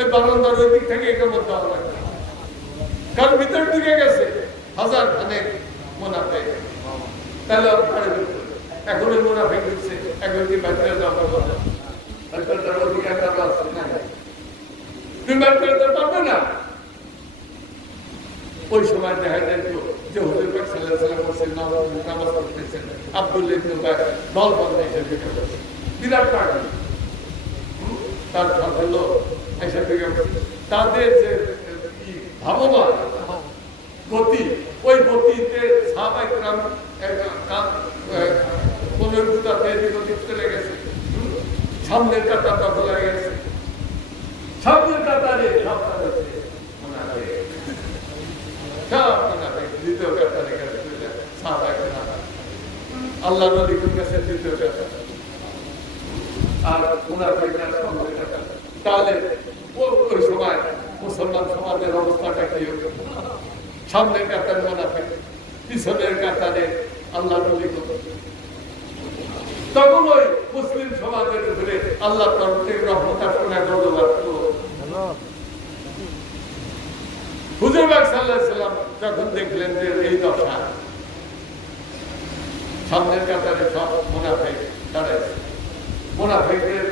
এই বারান্দার ওই দিক থেকে একামত দেওয়া লাগবে, কারণ ভিতর ঢুকে গেছে 1000 খানেক মুনাফিক। তাহলে এখন মুনাফিক ঢুকছে, এখন কি বাইরে যাওয়া পারবো না? তার অধিকার কারো আছে না, তুমি বের করে দিতে পারবে না। ওই সময় দেখা যায় যে হুজুর পাক সাল্লাল্লাহু আলাইহি ওয়াসাল্লাম বলেছেন নামাজ পড়তেছেন, আব্দুল্লাহ ইবনে উবাই দল বদলে এসে দেখে বিরাট পাগল, তার হলো এসে দেখে তাদের যে ভাববান গতি, ওই গতিতে সাহাবায়ে কেরাম পুনরুত্থান এদিক ওদিক চলে গেছে, সামনের কাতার দখল হয়ে গেছে, সামনের কাতারে সব দ্বিতীয় কাতারে গেছে সাহাবায়ে কেরাম, আল্লাহ নবীর কাছে দ্বিতীয় কাতার, আর মুনাফিকরা সামনের কাতার। তাহলে ওই সময় মুসলমান সমাজের অবস্থাটা কি হবে? সামনের কাতারে মুনাফিক, পিছনের কাতারে আল্লাহ নবী। তখন ওই মুসলিম সমাজের উপরে আল্লাহ তরফ থেকে রহমত আসনা করলো। হুজুর পাক সাল্লাল্লাহু আলাইহি ওয়াসাল্লাম যখন দেখলেন যে এই দশা, সামনের কাতারে সব মুনাফিক দাঁড়াইছে, মুনাফিকদের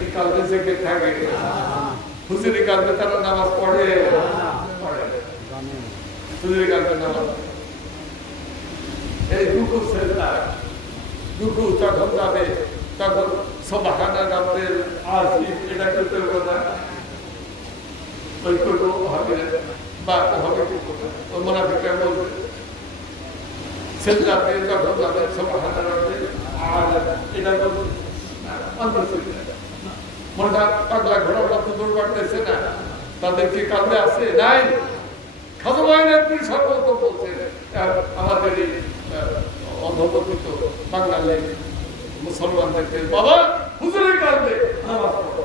কি কালবে জেগে থাকে, হুজুরি কালবে তারা নামাজ পড়ে, হুজুরি কালবে নামাজ, এই রুকু সেজদা, রুকু যখন যাবে তখন সুবহানা রাব্বিল আযীম এটা করতে হবে না, ওই করবো হবে বা হবে ওই মুনাফিকরা বলবে, সেজদাতে যখন যাবে সুবহানা রাব্বিল আযীম এটা করবো মনটা পাগলা ঘোড়ার মতো দৌড় কাটতেছে না, তাদের কি কালবে আছে? নাই। খাজা মাইনের পীর সর্বত বলছে আমাদের এই অধপতিত বাঙালি মুসলমানদেরকে, বাবা হুজুরের কালবে নামাজ পড়ো,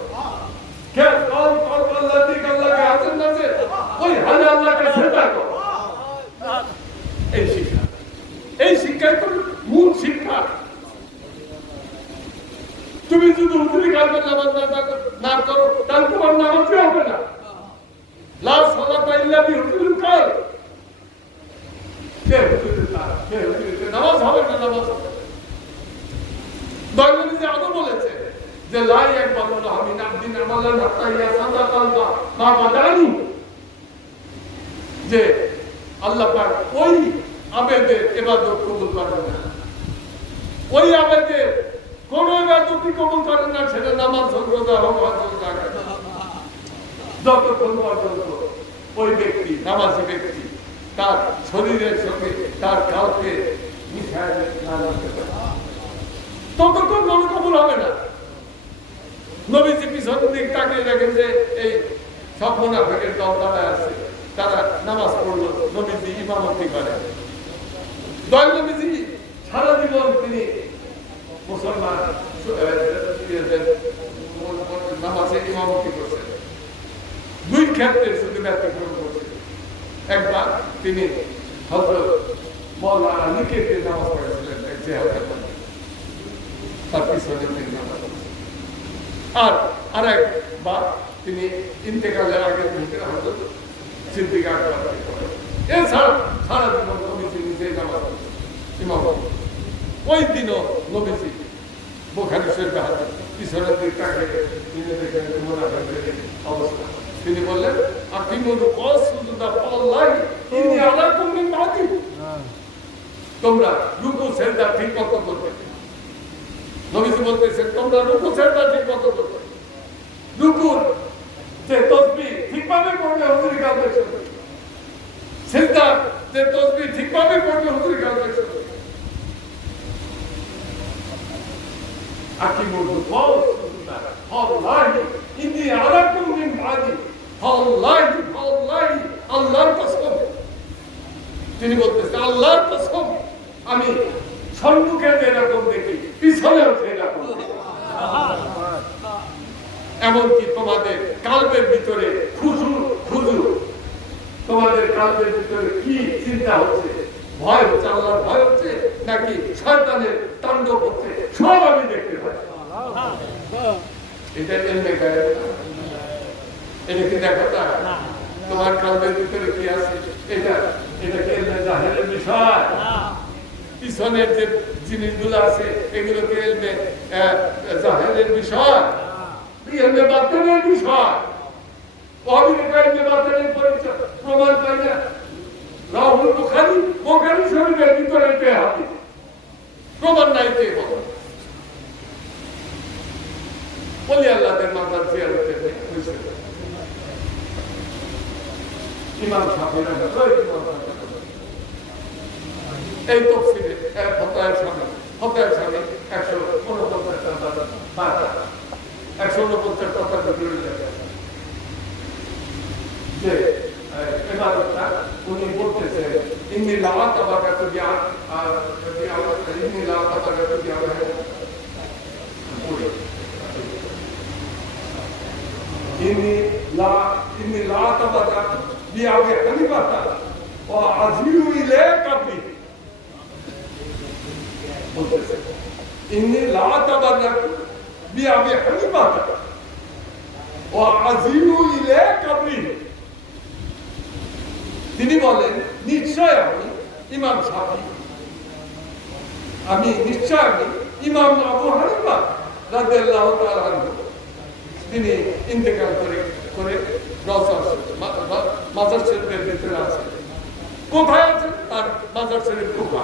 কে কল কল আল্লাহ দিক আল্লাহকে হাজার নাচে ওই হাজার আল্লাহকে সেজদা করো। এই শিক্ষা, এই শিক্ষাই তো মূল শিক্ষা। তুমি যদি হুজুরি কালবে নামাজ না করো তাহলে তোমার নামাজই হবে না। লা সালাতা ইল্লা বিহুজুরিল কাল, নামাজ হবে না, নামাজ হবে। দয়ানবী যে আদৌ বলেছে যে লা ইয়াকবালুল্লাহু মিন আবদিন আমালান হাত্তা ইয়াসাদাকাল মা বাদানি, যে আল্লাহ পাক ওই আবেদের ইবাদত কবুল করেন না, ওই আবেদের কোন ইবাদতই কবুল করেন না, সেটা নামাজ হোক, রোজা হোক, হজ হোক, যাকাত হোক, যতক্ষণ পর্যন্ত ওই ব্যক্তি নামাজি ব্যক্তি তার শরীরের সঙ্গে তার কালকে মিশায় না রাখতে পারে, ততক্ষণ নামাজ কবুল হবে না। নবীজি পিছনের দিক তাকিয়ে দেখেন যে এই সব মুনাফিকের দল দাঁড়ায় আছে, তারা নামাজ পড়লো, নবীজি ইমামতি করে। দয়াল নবীজি সারা জীবন তিনি মুসলমান নামাজে ইমামতি করছেন, দুই ক্ষেত্রে শুধু ব্যতিক্রম করছেন। একবার তিনি হযরত মাওলানা আলীকে নামাজ পড়েছিলেন এক জিহাদের মধ্যে, তার পিছনে তিনি নামাজ পড়েছেন। আর আরেকবার তিনি ইন্তেকালের আগে থেকে হযরত সিদ্দিক আকবরকে পড়েছেন। এছাড়া সারা জীবন নবীজি নিজে নামাজ পড়েছেন, ইমামতি। ওই দিনও নবীজি বুখারী শরীফে হাদিস, পিছনের দিক তাকিয়ে তিনি দেখেন মুনাফিকদের অবস্থা। তিনি বললেন আকিমুল কসুদা আল্লাহি ইন্নী আলাকুম মিন বাদি, তোমরা রুকু সিজদা ঠিকমতো করবে। নবীজি বলতেছেন তোমরা রুকু সিজদা ঠিকমতো করবে, রুকুর যে তাসবিহ ঠিকভাবে পড়বে হুজুরি কালবে, সিজদা যে তাসবিহ ঠিকভাবে পড়বে হুজুরি কালবে। আকিমুল কসুদা আল্লাহি ইন্নী আলাকুম মিন বাদি, আল্লাহি আল্লাহি আল্লাহর কসম, তিনি বলতেছেন আল্লাহর কসম আমি সম্মুখে যেরকম দেখি পিছনেও সেরকম দেখি। এমনকি তোমাদের কালবের ভিতরে খুজু, তোমাদের কালবের ভিতরে কি চিন্তা হচ্ছে, ভয় হচ্ছে, আল্লাহর ভয় হচ্ছে নাকি শয়তানের তাণ্ডব হচ্ছে, সব আমি দেখতে পাই। এটা এলমে গায়েব, এটা কি দেখা যায়? তোমার কালবের ভিতরে কি আছে এটা কি এলমে জাহেলের বিষয়? পিছনের যে জিনিসগুলো আছে এগুলোকে এলমে জাহেরের বিষয়, এলমে বাতিনের বিষয়। অবিরেকা এলমে বাতিনের পরিচয় প্রমাণ পাই না। রাহুল বুখারী শরীফের ভিতরে হাদিস প্রমাণ নাই কে বলি আল্লাহদের মাজার জিয়ারতের হয়েছে। ইমাম শাফিঈ এই তফসিলে ফতোয়ার সামনে 149 কথা যে ইবাদতটা উনি বলতেছে ইন্নী লা তাবারাকাতু ইন্নী লা তাবারাকাতু ইন্নী লা তাবারাকাতু বিআবি হানিফাতা ওয়া আযীরু ইলাইকা বি বলতেছে ইন্নী লা তাবারাকাতু বিআবি হানিফাতা ওয়া আযীরু ইলাইকা বি। তিনি বলেন নিশ্চয় আমি ইমাম শাফিঈ, আমি ইমাম আবু হানিফা রাদিয়াল্লাহু তাআলা আনহু তিনি ইন্তেকাল করে মাজার শরীফের ভিতরে আছেন। কোথায় আছেন? তার মাজার শরীফ কুফা।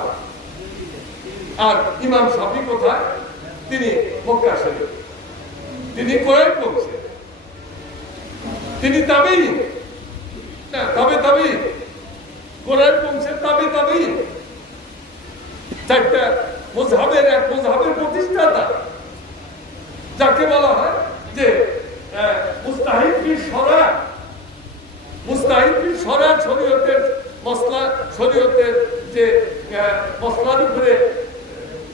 আর ইমাম শাফিঈ কোথায়? তিনি মক্কা শরীফ। তিনি কোরআন পড়ছেন, তিনি তাবেঈ না তাবেঈ কোরআন পৌঁছে তাবেঈ চারটা মুযহাবের এক মুযহাবের প্রতিষ্ঠাতা, যাকে বলা হয় যে মুস্তাহিদ ফিল শরা শরীয়তের মসলা, শরীয়তের যে মসলার উপরে,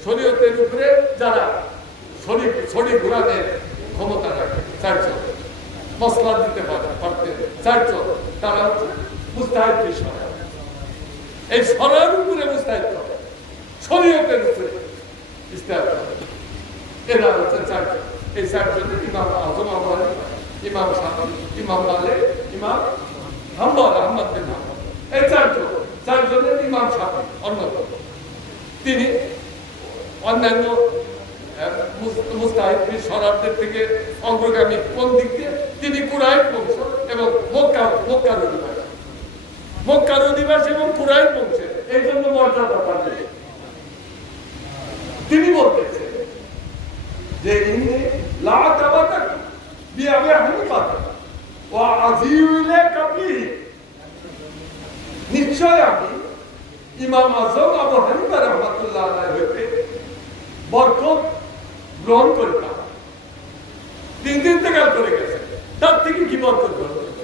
শরীয়তের উপরে যারা শরীর ঘুরানোর ক্ষমতা রাখে চারজন, মসলা দিতে পারতে চারজন, তারা হচ্ছে মুস্তাহিদ ফিল শরা। এই শরার উপরে মুস্তাহিদ করে, শরীয়তের উপরে ইস্তেহাদ করে, এরা হচ্ছে চারজন। এই চারজনের ইমাম আযম আবু হানিফা, ইমাম শাফিঈ, ইমাম মালিক, ইমাম হাম্বল আহমদ বিন হাম্বল, এই চারজনের ইমাম শাফিঈ অন্যতম। তিনি অন্যান্য মুস্তাহিদ ফিল শরাদের থেকে অগ্রগামী। কোন দিক দিয়ে? তিনি কুরাইশ বংশ এবং মক্কার অধিবাসী এবং কুরাইশ বংশের, এই জন্য মর্যাদা পাবেন। তিনি বলতেছেন যে ইন্নী লা তাবারাকাতু বিআবি হানিফা ওয়া আযীরু ইলাইকা বি। নিশ্চয় আমি ইমাম আযম আবু হানিফা রাহমাতুল্লাহ আলাইহি হইতে বরকত গ্রহণ করিতাম। 3 দিন ইন্তেকাল করে গেছে, তার থেকে কি বরকত গ্রহণ করবে?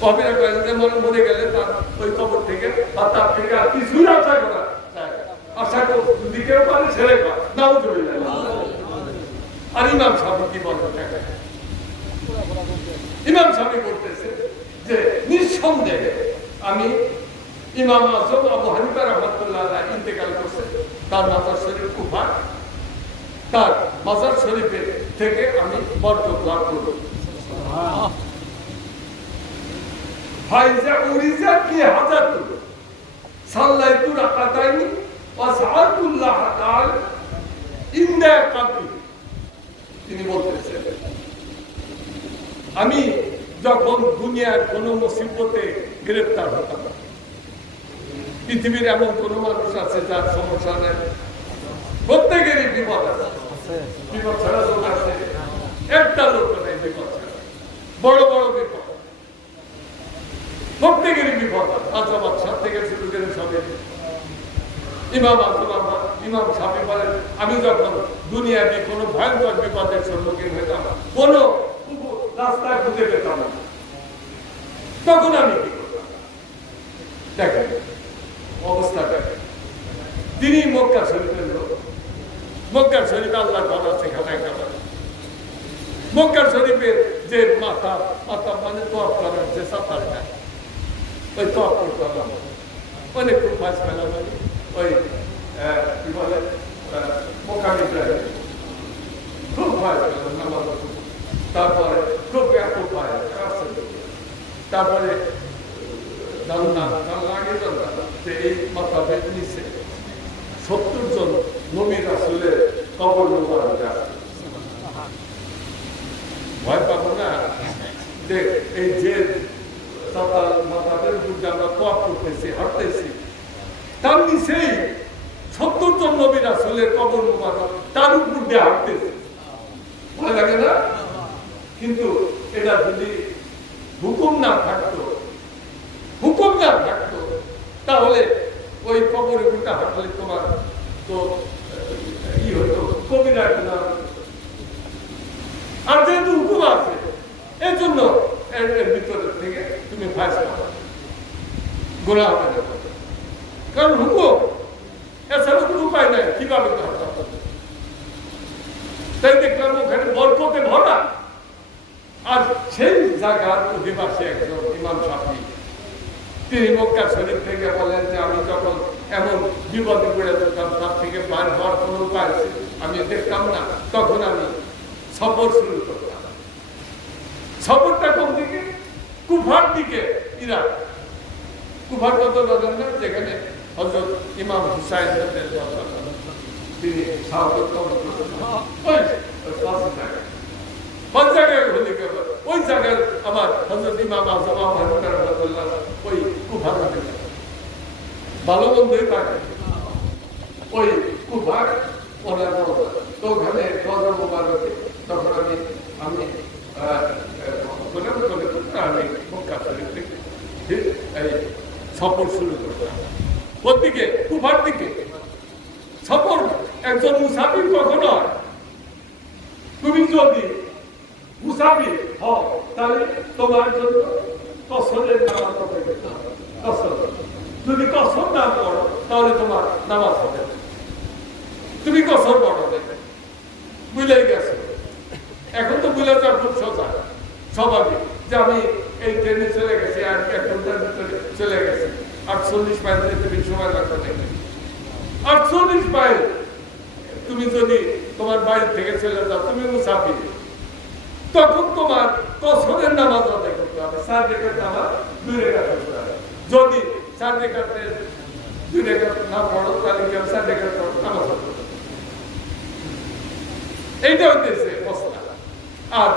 কবিরা কয়েন মরে গেলে তার ওই কবর থেকে বা তার থেকে আর কিছুই আশা করা আশা দিকেও পারে, ছেড়ে পারে নাও চলে যায়। আর ইমাম শাফিঈ কি বলেন? ইমাম শাফিঈ বলতেছে যে নিঃসন্দেহে আমি ইমাম আযম আবু হানিফা রাহমাতুল্লাহ আলাইহি ইন্তেকাল করছে, তার মাজার শরীফ কুফা, তার মাজার শরীফের থেকে আমি বরকত লাভ করব। ফাইজা উরিজা কি হাজাতু সাল্লাইতু রাকাতাইনি ওয়া সাআতুল্লাহ তাআলা ইনদা কাবরি। তিনি বলতেছেন আমি যখন দুনিয়ার কোন মুসিবতে গ্রেফতার হতাম, পৃথিবীর এমন কোন মানুষ আছে যার সমস্যা নেই? প্রত্যেকেরই বিপদ আছে, বিপদ ছাড়া লোক আছে একটা লোক নেই বিপদ ছাড়া, বড় বড় বিপদ, প্রত্যেকেরই বিপদ। আজম বাদশাহ থেকে শুরু করে সবে ইমাম ইমাম শাফিঈ বলেন আমি যখন দুনিয়াতে কোনো ভয়ঙ্কর বিপদের সম্মুখীন হইতাম, কোন রাস্তায় খুঁজে পেতাম না, তখন আমি কি করতাম? দেখেন অবস্থাটা। তিনি মক্কা শরীফের লোক, মক্কা শরীফ আল্লাহর ঘর আছে, মক্কা শরীফের যে মাথা মানে তোয়াফ করার যে সাতারটা, ওই তোয়াফ করতাম অনেক খুব ফাঁস মেলা মানে ওই কি বলে মোকাবিলা খুব ভয় পেলাম, তারপরে খুব এত ভয়, তারপরে জানলাম আগে জানতাম যে এই মাথা নিচে 70 জন নবী রাসূলের কবর মোবারক আছে। ভয় পাবো না যে এই যে তাদের উপর আমরা তোয়াফ করতেছি, হাঁটতেছি, তার নিচেই 70 জন নবী রাসূলের কবর মোবারক, তার উপর দিয়ে হাঁটতেছে। ভয় লাগে না? কিন্তু এটা যদি হুকুম না থাকতো, তাহলে ওই কবরের উপরটা হাঁটলে তোমার তো কি হতো, কবিরা গুনাহ। আর যেহেতু হুকুম আছে, এই জন্য এর ভিতরে থেকে তুমি ফায়সালা করো, গুনাহ হবে না, কারণ হুকুম, এছাড়া কোনো উপায় নাই কিভাবে করতে। তাই দেখলাম ওখানে বরকতে ভরা। আর সেই জায়গার অধিবাসী একজন ইমাম শাফি, তিনি মক্কা শরীফ থেকে বলেন যে আমি যখন এমন বিপদে পড়ে যেতাম, তার থেকে বার হওয়ার কোনো উপায় আমি দেখতাম না, তখন আমি সফর শুরু করতাম। সফরটা কোন দিকে? কুফার দিকে, ইরাক। কুফার কত বলেন না, যেখানে হযরত ইমাম হুসাইন তিনি শাহাদাত বরণ করতেন, ওই জায়গায় হলে ওই জায়গায় আমার হযরত ইমাম আযম আহমদ রাহমাতুল্লাহ ওই কুফার থেকে ভালো বন্ধুই থাকে। ওই কুফার ওনার তো ওখানে গজর মোবারকে তখন আমি মক্কা শরীফ থেকে এই সফর শুরু করতাম। ওর দিকে কুফার দিকে সফর একজন মুসাফির কখন হয়? তুমি যদি মুসাফির হও তাহলে তোমার জন্য কসরের নামাজ হবে। কসর যদি কসর না পড়ো তাহলে তোমার নামাজ হবে। তুমি কসর পড়ো, বুঝলেই গেছো। এখন তো বুঝলে যাওয়া খুব সোজা, স্বাভাবিক যে আমি এই ট্রেনে চলে গেছি, আর 1 ঘন্টার ভিতরে চলে গেছি। 48 মাইল যেতে সময় লাগবে না। 48 মাইল তুমি যদি তোমার বাড়ি থেকে চলে যাও, তুমি মুসাফির, তখন তোমার কসরের নামাজ আদায় করতে হবে। 4 রাকাত নামাজ 2 রাকাত করতে হবে। যদি 4 রাকাতের 2 রাকাত না পড়ো তাহলে 4 রাকাত নামাজ পড়তে হবে। এইটা হচ্ছে মশলা। আর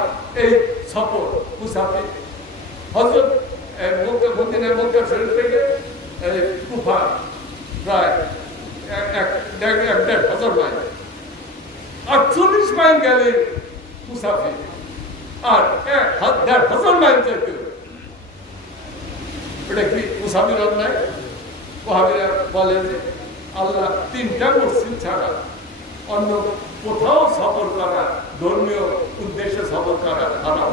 এই সফর মুসাফির হযরত মক্কা শরীফ থেকে কুফা প্রায় 1.5 মাইল, 48 মাইল গেলে মুসাফির, আর 1.5 মাইল যেতে এটা কি মুসাফির অন্যায়? ওয়াহাবীরা বলে যে আল্লাহ 3টা মসজিদ ছাড়া অন্য কোথাও সফর করা, ধর্মীয় উদ্দেশ্যে সফর করা হারাম।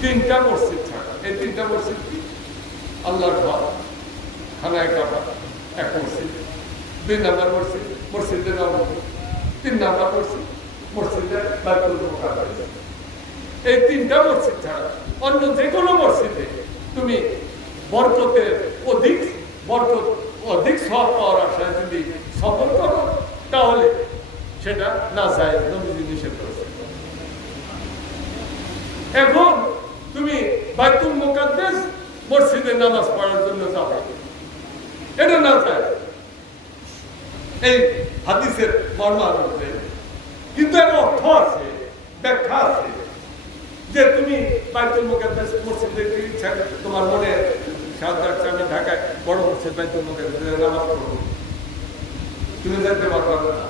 3টা মসজিদ ছাড়া। এই 3টা মসজিদ কি? আল্লাহর ঘর, খানায়ে কাবা এক মসজিদ, 2 নম্বর মসজিদ মসজিদে নববী, 3 নম্বর মসজিদ মসজিদে বাইতুল মুকাদ্দাস। এই 3টা মসজিদ ছাড়া অন্য যে কোনো মসজিদে তুমি অধিক সওয়াব পাওয়ার আশায় যদি সফর করো তাহলে সেটা না যায়, নবীজি নিষেধ করেছেন। এখন তুমি বাইতুল মুকাদ্দাস মসজিদে নামাজ পড়ার জন্য যাবে, এটা না যায় এই হাদিসের মর্মার্থে। কিন্তু এর অর্থ আছে, ব্যাখ্যা আছে, যে তুমি বাইতুল মুকাদ্দাস মসজিদে ইচ্ছা তোমার মনে সাধারণ আমি ঢাকায় বড় মসজিদ বাইতুল মুকাদ্দাসে নামাজ পড়ব, তুমি যেতে পারবে না,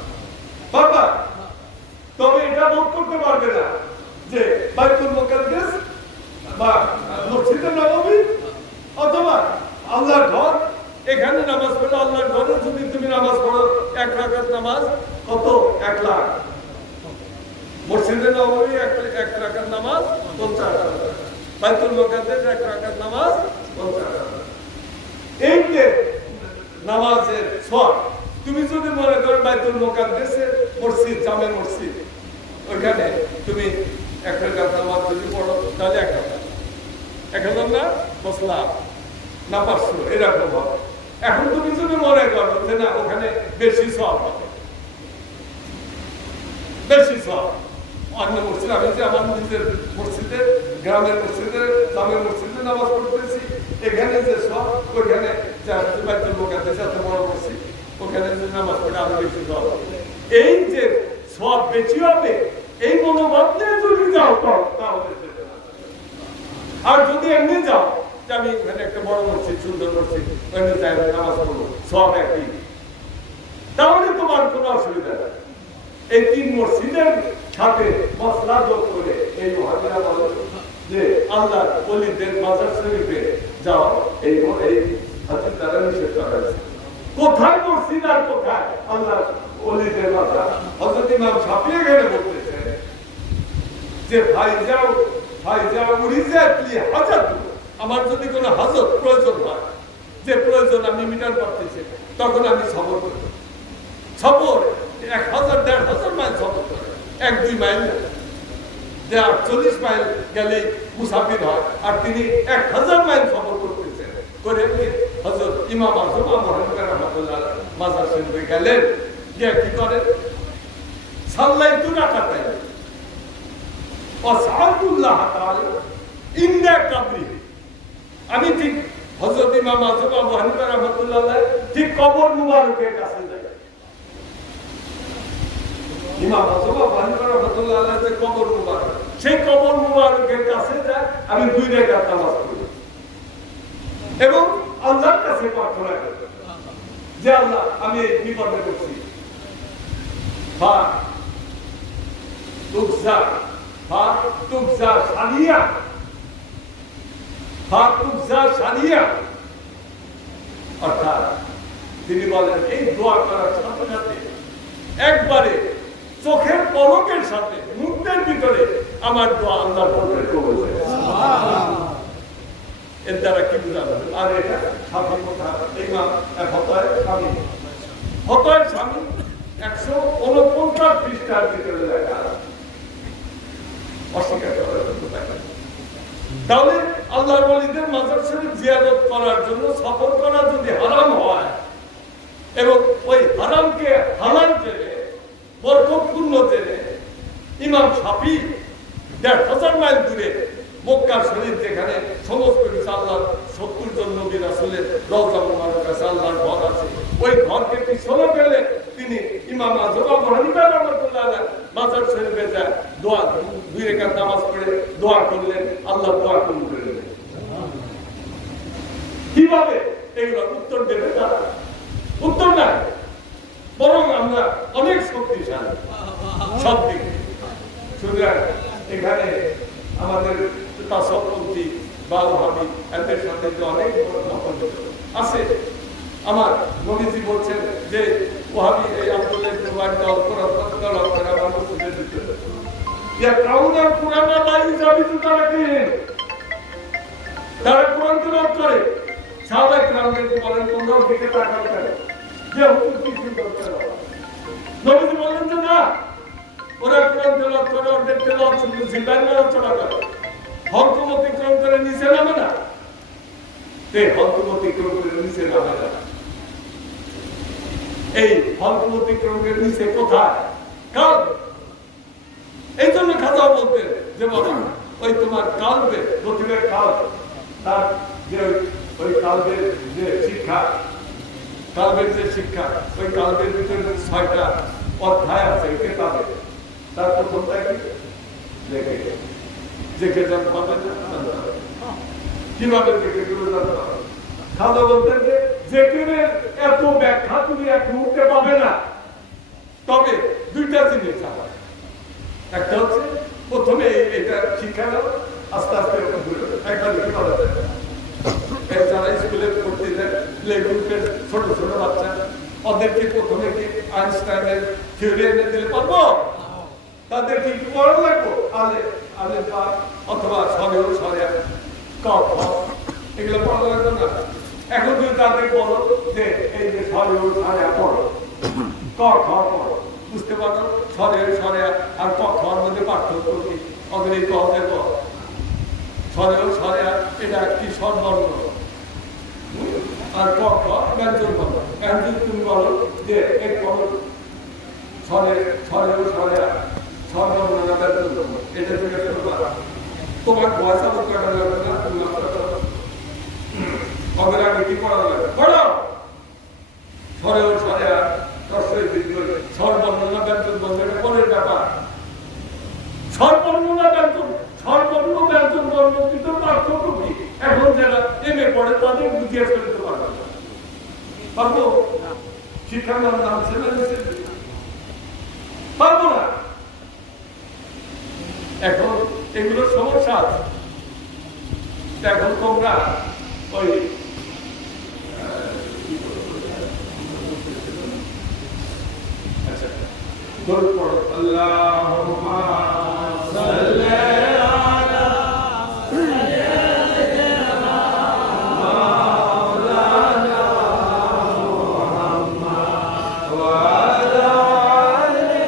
বাবা। তবে এটা বোধ করতে পারবে না যে বাইতুল মুকাদ্দাস বা মসজিদে নববী অথবা আল্লাহর ঘর, এখানে নামাজ পড়ো। আল্লাহর ঘরে যদি তুমি নামাজ পড়ো 1 রাকাত নামাজ কত? 1 লাখ। মসজিদে নববী 1 রাকাত নামাজ 50 টাকা, বাইতুল মুকাদ্দাস 1 রাকাত নামাজ 50 টাকা। এই যে নামাজের সওয়াব, তুমি যদি মনে করো বাইতুল মুকাদ্দাসের মসজিদ, জামে মসজিদ, ওখানে তুমি 1 রাকাত নামাজ যদি পড়ো তাহলে 1 রাকাত, 1000 না 10 লাখ না 500 এরকম হবে। এখন তুমি যদি মনে করো যে না ওখানে বেশি সওয়াব হবে, বেশি সওয়াব অন্য মসজিদ, আমি যে আমার নিজের মসজিদে, গ্রামের মসজিদে, জামে মসজিদে নামাজ পড়তেছি, এখানে যে সওয়াব ওইখানে বাইতুল মুকাদ্দাস এত বড় মসজিদ, ওখানে যে নামাজ পড়ে আরো বেশি সওয়াব। এই যে সওয়াব বেশি হবে এই মনোভাব নিয়ে যদি যাও তাহলে যেতে না। আর যদি এমনি যাও যে আমি এখানে একটা বড় মসজিদ, সুন্দর মসজিদ, ওখানে যাই নামাজ পড়বো, সওয়াব একই, তাহলে তোমার কোনো অসুবিধা নেই। এই তিন মসজিদের সাথে মশলা যোগ করে এই ওয়াহাবিরা বলে যে আল্লাহ ওলিদের মাজার শরীফে যাও, এই হাদিস দ্বারা নিষেধ করা হয়েছে। কোথায় মসজিদ আর কোথায় আল্লাহ ওলিদের মাজার? হযরত ইমাম শাফিঈ এখানে বলতেছে যে ভাই যাও উরিজাতলি হাজাত, আমার যদি কোনো হাজত প্রয়োজন হয়, যে প্রয়োজন আমি মিটাতে পারতেছি, তখন আমি সবর করি। সবর 1000-1500 মাইল সবর করে, 1-2 মাইল যে 48 মাইল গেলে মুসাফির হয়, আর তিনি 1000 মাইল সফর করতেছেন। করে হযরত ইমাম আযম আবু হানিফা রাহমাতুল্লাহ মাজার শরীফে গেলেন, গিয়ে কি করেন? সাল্লাইতু রাকাতাইন ওয়াসআলতুল্লাহ তাআলা ইনদা কবরি। আমি ঠিক হযরত ইমাম আযম আবু হানিফা রাহমাতুল্লাহ ঠিক কবর মুবারকের কাছে যাই। ইমাম আযম আবু হানিফা রাহমাতুল্লাহ যে কবর মুবারক, সেই কবর মুবারকের কাছে যায়, আমি 2 রাকাত নামাজ পড়ি এবং আল্লাহর কাছে প্রার্থনা করি যে আল্লাহ আমি এই বিপদে পড়ছি, বা তুকজা সানিয়া, অর্থাৎ তিনি বলেন এই দোয়া করার সাথে সাথে একবারে চোখের পলকের সাথে মুহূর্তের ভিতরে আমার দোয়া আল্লাহর দরবারে কবুল হয়ে যায়। সুবহানাল্লাহ। এর দ্বারা কি বুঝানো? আর এটা সাফি কথা, ইমাম হতায়ের স্বামী 149 পৃষ্ঠার ভিতরে লেখা, অস্বীকার করার জন্য। তাহলে আল্লাহর ওলিদের মাজার শরীফ জিয়ারত করার জন্য সফর করা যদি হারাম হয় এবং ওই হারামকে হালাল জেনে বরকতপূর্ণ জেনে ইমাম শাফি 1000 মাইল দূরে মক্কা শরীফ, যেখানে সমস্ত কিছু আল্লাহর 70 জন নবী রাসূলের রওজা মুবারক আছে, আল্লাহর ঘর আছে, ওই ঘরকে পিছনে ফেলে তিনি ইমাম আযম আবু হানিফা রাহমাতুল্লাহ মাজার শরীফে যায়, দোয়া 2 রাকাত নামাজ পড়ে দোয়া করলেন, আল্লাহ দোয়া কবুল করে নিলেন। কিভাবে এগুলো উত্তর দেবে? তারা উত্তর নাই, বরং আমরা অনেক শক্তিশালী সব দিকে। সুতরাং এখানে আমাদের তাসাউফপন্থী বা ওয়াহাবি এদের সাথে অনেক মতভেদ আছে। আমার নবীজি বলছেন যে ওয়াহাবি এই আব্দুল্লাহ ইবনে ওয়াহাব দল করা আমার মসজিদের ভিতরে ইয়াকরাউনা কুরআন লা ইজাবিতু তারাকিন, তারা কোরআন তেলাওয়াত করে। সাহাবায়ে কেরামদেরকে বলেন তোমরাও দিকে তাকাও কেন, যে হুকুম কি সুন্দর তেলাওয়াত। নবীজি বলেন যে না, ওরা কোরআন তেলাওয়াত করে, ওদের তেলাওয়াত শুনলে জিব্রাইল চলা করে, হলকুম অতিক্রম করে নিচে নামে না। হলকুম অতিক্রম করে নিচে নামে না। এই হলকুম অতিক্রম করে নিচে কোথায়? কাল। এই জন্য খাজা বলতেন যে বাবা ওই তোমার কালবে প্রতিবের কাল, তার যে ওই কালবের যে শিক্ষা, কালবের যে শিক্ষা, ওই কালবের ভিতরে 6টা অধ্যায় আছে কেতাবে। তার প্রথমটা কি? দেখে জানতে পারবেন না, কিভাবে দেখে জানতে পারবেন? খাজা বলতেন যে জেকেরের এত ব্যাখ্যা তুমি এক মুহূর্তে পাবে না, তবে 2টা জিনিস আছে। একটা হচ্ছে প্রথমে এটা শিক্ষা দাও, আস্তে আস্তে একটা লিখে পাওয়া যায়। যারা স্কুলে পড়তে যায়, প্লে গ্রুপের ছোট ছোট বাচ্চা, ওদেরকে প্রথমে কি আইনস্টাইনের থিওরি এনে দিলে পারবো? তাদেরকে কি পড়া লাগবো? আলে পা অথবা সরেও সরে ক খ এগুলো পড়া লাগবে না। এখন তুমি তাদের বলো যে এই যে সরেও সরে পড়ো, ক খ পড়ো, বুঝতে পারো সরেও সরে আর ক খর মধ্যে পার্থক্য কি? ওদের এই কদের সরেও সরে এটা কি স্বরবর্ণ, আর ক খ ব্যঞ্জন বর্ণ। ব্যঞ্জন তুমি বলো যে এই বলো সরেও সরে স্বরবর্ণ না ব্যঞ্জন বর্ণ, এটা তুমি তোমার বয়স করা লাগবে না। তুমি কবের আগে কি পড়া লাগবে? পড়ো স্বরেও স্বরে আর রস্বই দীর্ঘ স্বর বর্ণনা ব্যঞ্জন বর্ণনা পরের ব্যাপার। স্বর বর্ণনা ব্যঞ্জন সর্বর্ণ ব্যঞ্জন বর্ণ কিন্তু পার্থক্য কি? এখন যারা এমএ পড়ে তাদের জিজ্ঞেস করতে পারবে না, পারবো? শিক্ষার নাম ছেলে পারবো না। এখন এগুলোর সমস্যা আছে। এখন তোমরা ওই আচ্ছা দরুদ পড়ো, আল্লাহুম্মা সাল্লি আলা সাইয়্যিদিনা মাওলানা মুহাম্মদ ওয়া আলা আলি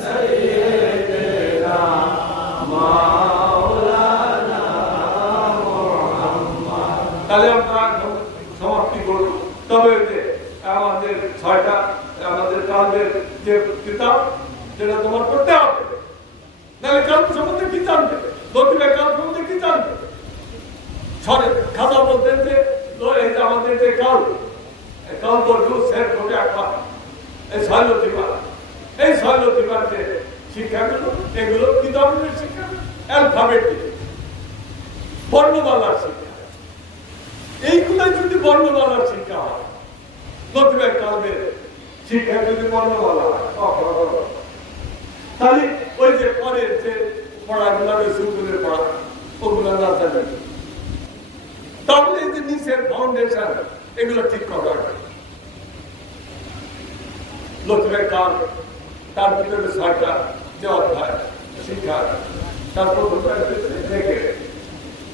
সাইয়্যিদিনা মাওলানা মুহাম্মদ। তাহলে আমরা সমাপ্তি করব। তবে আমাদের 6টা আমাদের কালদের যে কিতাব যেটা তোমার পড়তে হবে, নাহলে কাল সম্বন্ধে কি জানবে? লতিফে কাল সম্বন্ধে কি জানবে? সরে খাজা বলতেন যে এই যে আমাদের যে কাল বলবো স্যার কোটে আঁকবা, এই 6 লতিফা, এই 6 লতিফার যে শিক্ষাগুলো, এগুলো কি ধরনের শিক্ষা? অ্যালফাবেটিক, বর্ণমালার শিক্ষা। এইগুলো যদি বর্ণমালার শিক্ষা হয়, লতিফে কালদের শিক্ষা যদি বর্ণমালা হয়, তাহলে ওই যে পরের যে পড়াগুলো রয়েছে ওগুলোর পড়া, ওগুলো না জানে, তাহলে এই যে নিচের ফাউন্ডেশন এগুলো ঠিক করা হয়। লতিফে কাল তার ভিতরে 6টা যে অধ্যায় শিক্ষা, তার প্রথম থেকে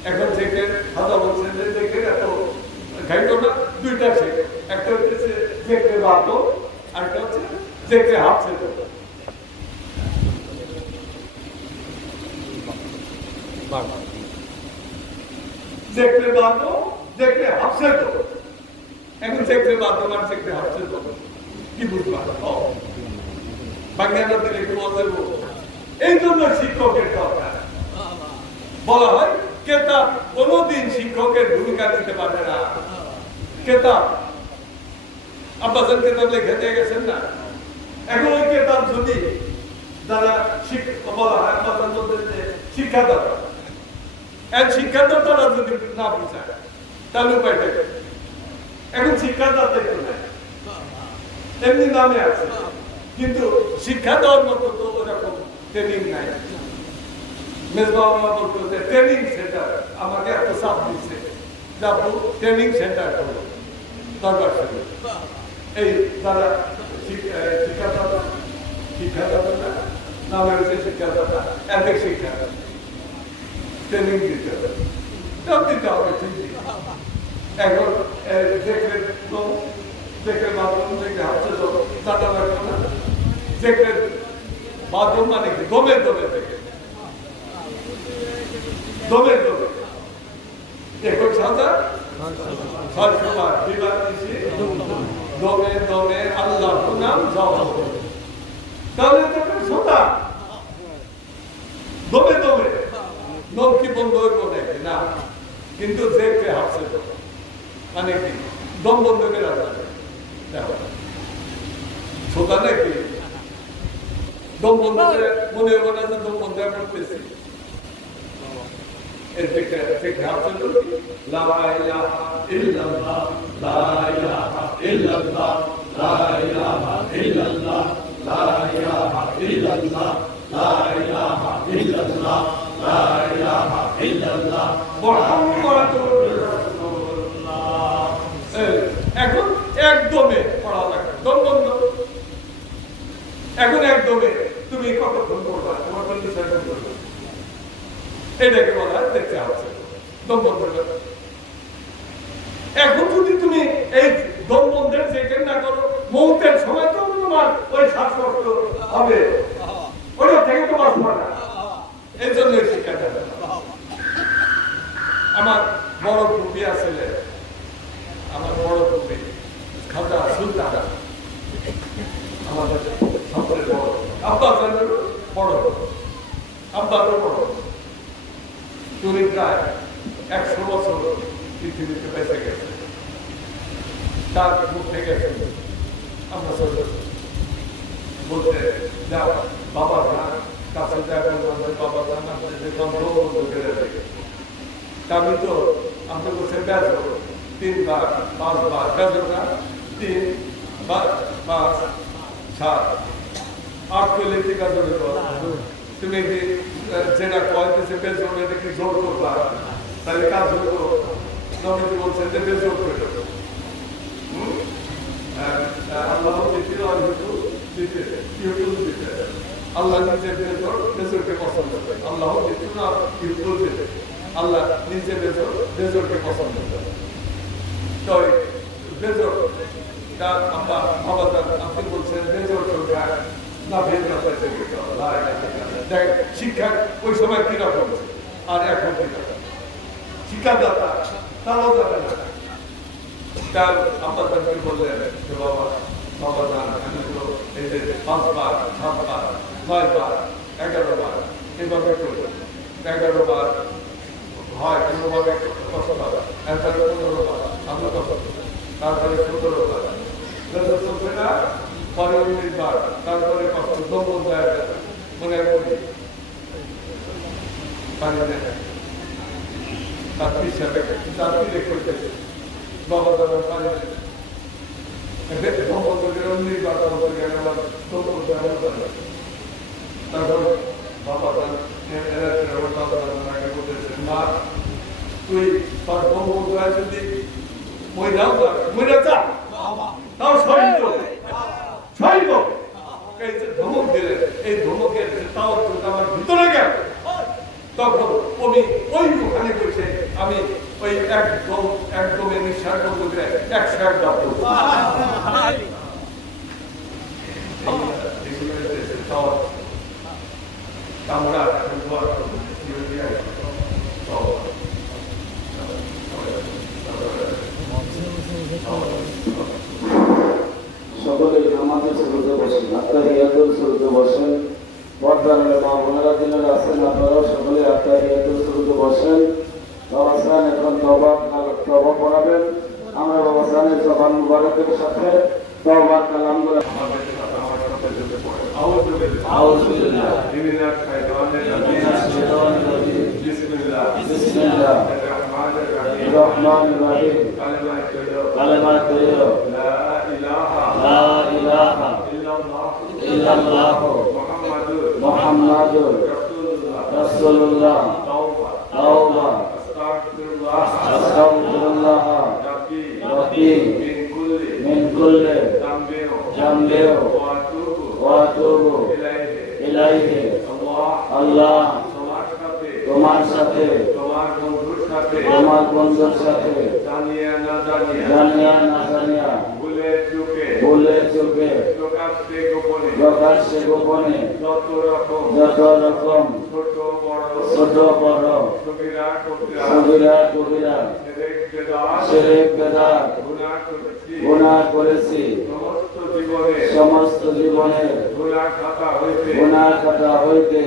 এখন থেকে খাতা বলছেন যে দেখে এত ঘাইতো না, 2টা শেখে। একটা হচ্ছে দেখে বাতো, আর একটা হচ্ছে দেখে হাফছে। দেখতে বাতো, দেখে হাফছে তো। এখন দেখতে বাতো আর দেখতে হাফছে তো কি বুঝবা? বাংলা দিলে একটু বলতে এই জন্য শিক্ষকের দরকার। বলা হয় কেতাব কোনদিন শিক্ষকের ভূমিকা নিতে পারবে না। কেতাব আব্বাসান কেতাব লিখে দিয়ে গেছেন না, এখন ওই কেতাব যদি যারা বলা হয় আব্বাসান বলতে শিক্ষাদাতা, শিক্ষাদাতারা যদি না বুঝায় তাহলে উপায়টা কি? এখন শিক্ষাদাতাই তো নাই, এমনি নামে আছে, কিন্তু শিক্ষা দেওয়ার মতো তো ওরকম ট্রেনিং নাই। মেজবাউল্লাহ বলতে ট্রেনিং সেন্টার আমাকে এত চাপ দিচ্ছে, যাবো ট্রেনিং সেন্টার করবো দরকার। এই যারা শিক্ষাদাতা নামে হচ্ছে শিক্ষাদাতা, এদের শিক্ষা ট্রেনিং দিতে হবে, সব দিতে হবে ঠিকই। এখন দেখে মাধ্যম থেকে হাসছে তো দাদা লাগবে না, দেখে মাধ্যম মানে কি? দমে দমে থেকে দমে দমে 21,000 600 বিবাদ দিছি দমে দমে আল্লাহ নাম জপ, তাহলে তোকে সোতা দমে দমে নৌকি বন্ধ হইব না, কিন্তু দেখে হাসছে তো মানে কি? দম বন্ধ করে রাখবে, দেখো সোতা নাকি? দম বন্ধ করে মনে হবো না যে দম বন্ধ করতেছি। এর থেকে হাসছে তো লা ইলাহা ইল্লাল্লাহ, লা ইলাহা ইল্লাল্লাহ, লা ইলাহা ইল্লাল্লাহ, লা ইলাহা ইল্লাল্লাহ, লা ইলাহা ইল্লাল্লাহ, লা ইলাহা ইল্লাল্লাহ মুহাম্মাদুর রাসূলুল্লাহ। এখন একদমে পড়া লাগে, দম বন্ধ। এখন একদমে তুমি কতক্ষণ পড়বা? তোমার কন্ডিশন করবে, এটাকে বলা হয় দেখতে হচ্ছে দম বন্ধ। এখন যদি তুমি এই দম বন্ধের যেখানে না করো, মৌতের সময় তো তোমার ওই শ্বাসকষ্ট হবে, ওটা থেকে তো বাঁচবা না। এই জন্য শিক্ষা দেবে। আমার বড় টুপি আছে, আমার বড় টুপি খাজা সুলতান, আমাদের সবচেয়ে বড় আব্বাসানের বড়, আব্বারও বড়। তুমি প্রায় 100 বছর পৃথিবীতে বেঁচে গেছে, তার মুখ থেকে আমরা বলতে যাও বাবা যান কাছে যাবেন বাবা যান আপনাদের গন্ধ বন্ধ করে দেবে। আমি তো আপনি বলছেন বেজো 3 বার 5 বার বেজো না 3 বার 5 7 8 করলে ঠিক আছে তুমি কি যেটা কয়েছে বেজো এটা কি জোর করবা তাহলে কাজ হলো নবীজি বলছেন যে বেজোর করে দেবো। আল্লাহ আল্লাহ নিজের বেজরকে পছন্দ করে। আল্লাহ আল্লাহ নিজের বেজরকে পছন্দ করে। তো বেজর আপনি বলছেন বেজর না শিক্ষা ওই সময় কিরকম আর এখন কিরকম শিক্ষাদাতা তারাও যাবে না। তার আব্বাকে বললেন যে বাবা বাবা যান আমি তো এই যে 5 বার 7 বার 9 বার 11 বার এভাবে করবো 11 বার হয় কোনোভাবে কষ্ট পাবে এরপরে 15 বার আমি কষ্ট তারপরে 17 বার চলবে না পরে 19 বার তারপরে কষ্ট দমন দেয় মনে করি পানি দেয় তার হিসাবে তার কি করতেছে বাবা দাদা পানি তারপর বাবা মা তুই তার বঙ্গবন্ধু যদি মহিলাও মহিলা চা তাও সহিত এই যে ধমক দিলেন এই ধমকের তাও আমার ভিতরে গেল তখন আমি ওই ওখানে বসে আমি ওই একদমে নিঃশ্বাস বন্ধ করে 101 বার করব। আমরা সকলে আমাদের শুরুতে বসেন আত্মাহিয়াতুল শুরুতে বসেন বর্তমানে মা বোনেরা দিনের আছেন আপনারাও সকলে আত্মাহিয়াতুল শুরুতে বসেন। বাবা সান এখন তওবা পড়াবেন। আমরা বাবা সানের জবান মুবারকের সাথে তওবা কালামগুলো আউযুবিল্লাহ মিনাশ শাইতানির রাজিম বিসমিল্লাহ রহমানির রহিম কালেমা তৈয়বা লা ইলাহা ইল্লাল্লাহ মুহাম্মাদুর রাসূলুল্লাহ তাওবা আস্তাগফিরুল্লাহ রাব্বি মিন কুল্লি যামবিন ওয়া আতুবু ইলাইহি। আল্লাহ তোমার সাথে তোমার বন্ধুর সাথে জানিয়া না জানিয়া ভুলে চুকে প্রকাশ্যে গোপনে যত রকম ছোট বড় সগীরা কবিরা শিরক বেদাত গুনাহ করেছি সমস্ত জীবনে গুনাহ খাতা হইতে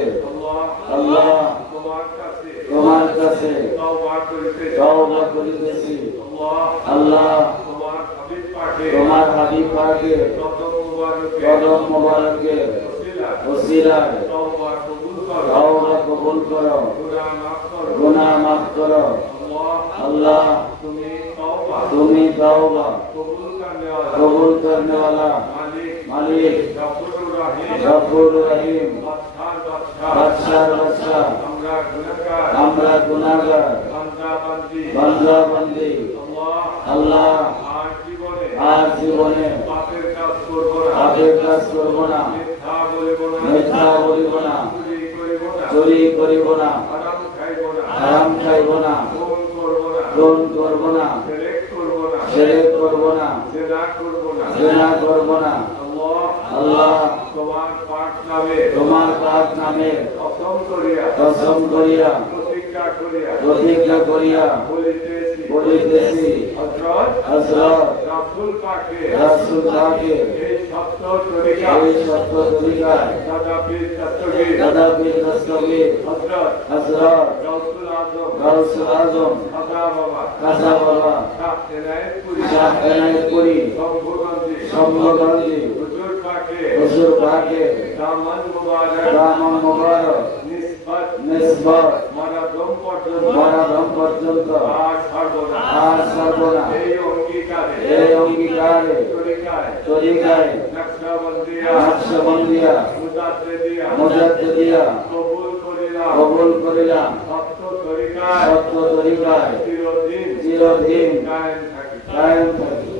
আল্লাহ তোমার কাছে তওবা করিতেছি। আল্লাহ তোমার হাবিব পাকের কদম মোবারকে ওসিলায় তওবা কবুল করো গুনাহ মাফ করো। আল্লাহ তুমি তওবা কবুল করনে वाला মালিক গফুর রহিম বাদশাহ বাদশাহ আমরা গুনাহগার বান্দা বান্দি। আল্লাহ আর জীবনে পাপের কাজ করব না মিথ্যা বলিব না চুরি করিব না হারাম খাইব না খুন করব না শিরক করব না জিনা করব না। আল্লাহ তোমার পাক নামে কসম করিয়া প্রতিজ্ঞা করিয়া বলিতেছি হযরত রাসূল পাকের এই সত্য তরিকায় দাদা পীর দস্তগীর হযরত গাউসুল আজম কাজা বাবা শাহ এনায়েতপুরী শম্ভুগঞ্জি হুজুর পাকে দামন মুবারক নিসবত মরাদম পর্যন্ত আর সর্বনা এই অঙ্গীকারে তরিকায় নকশবন্দিয়া মুজাদ্দিদিয়া কবুল করিলাম সত্য তরিকায় চিরদিন কায়েম থাকি।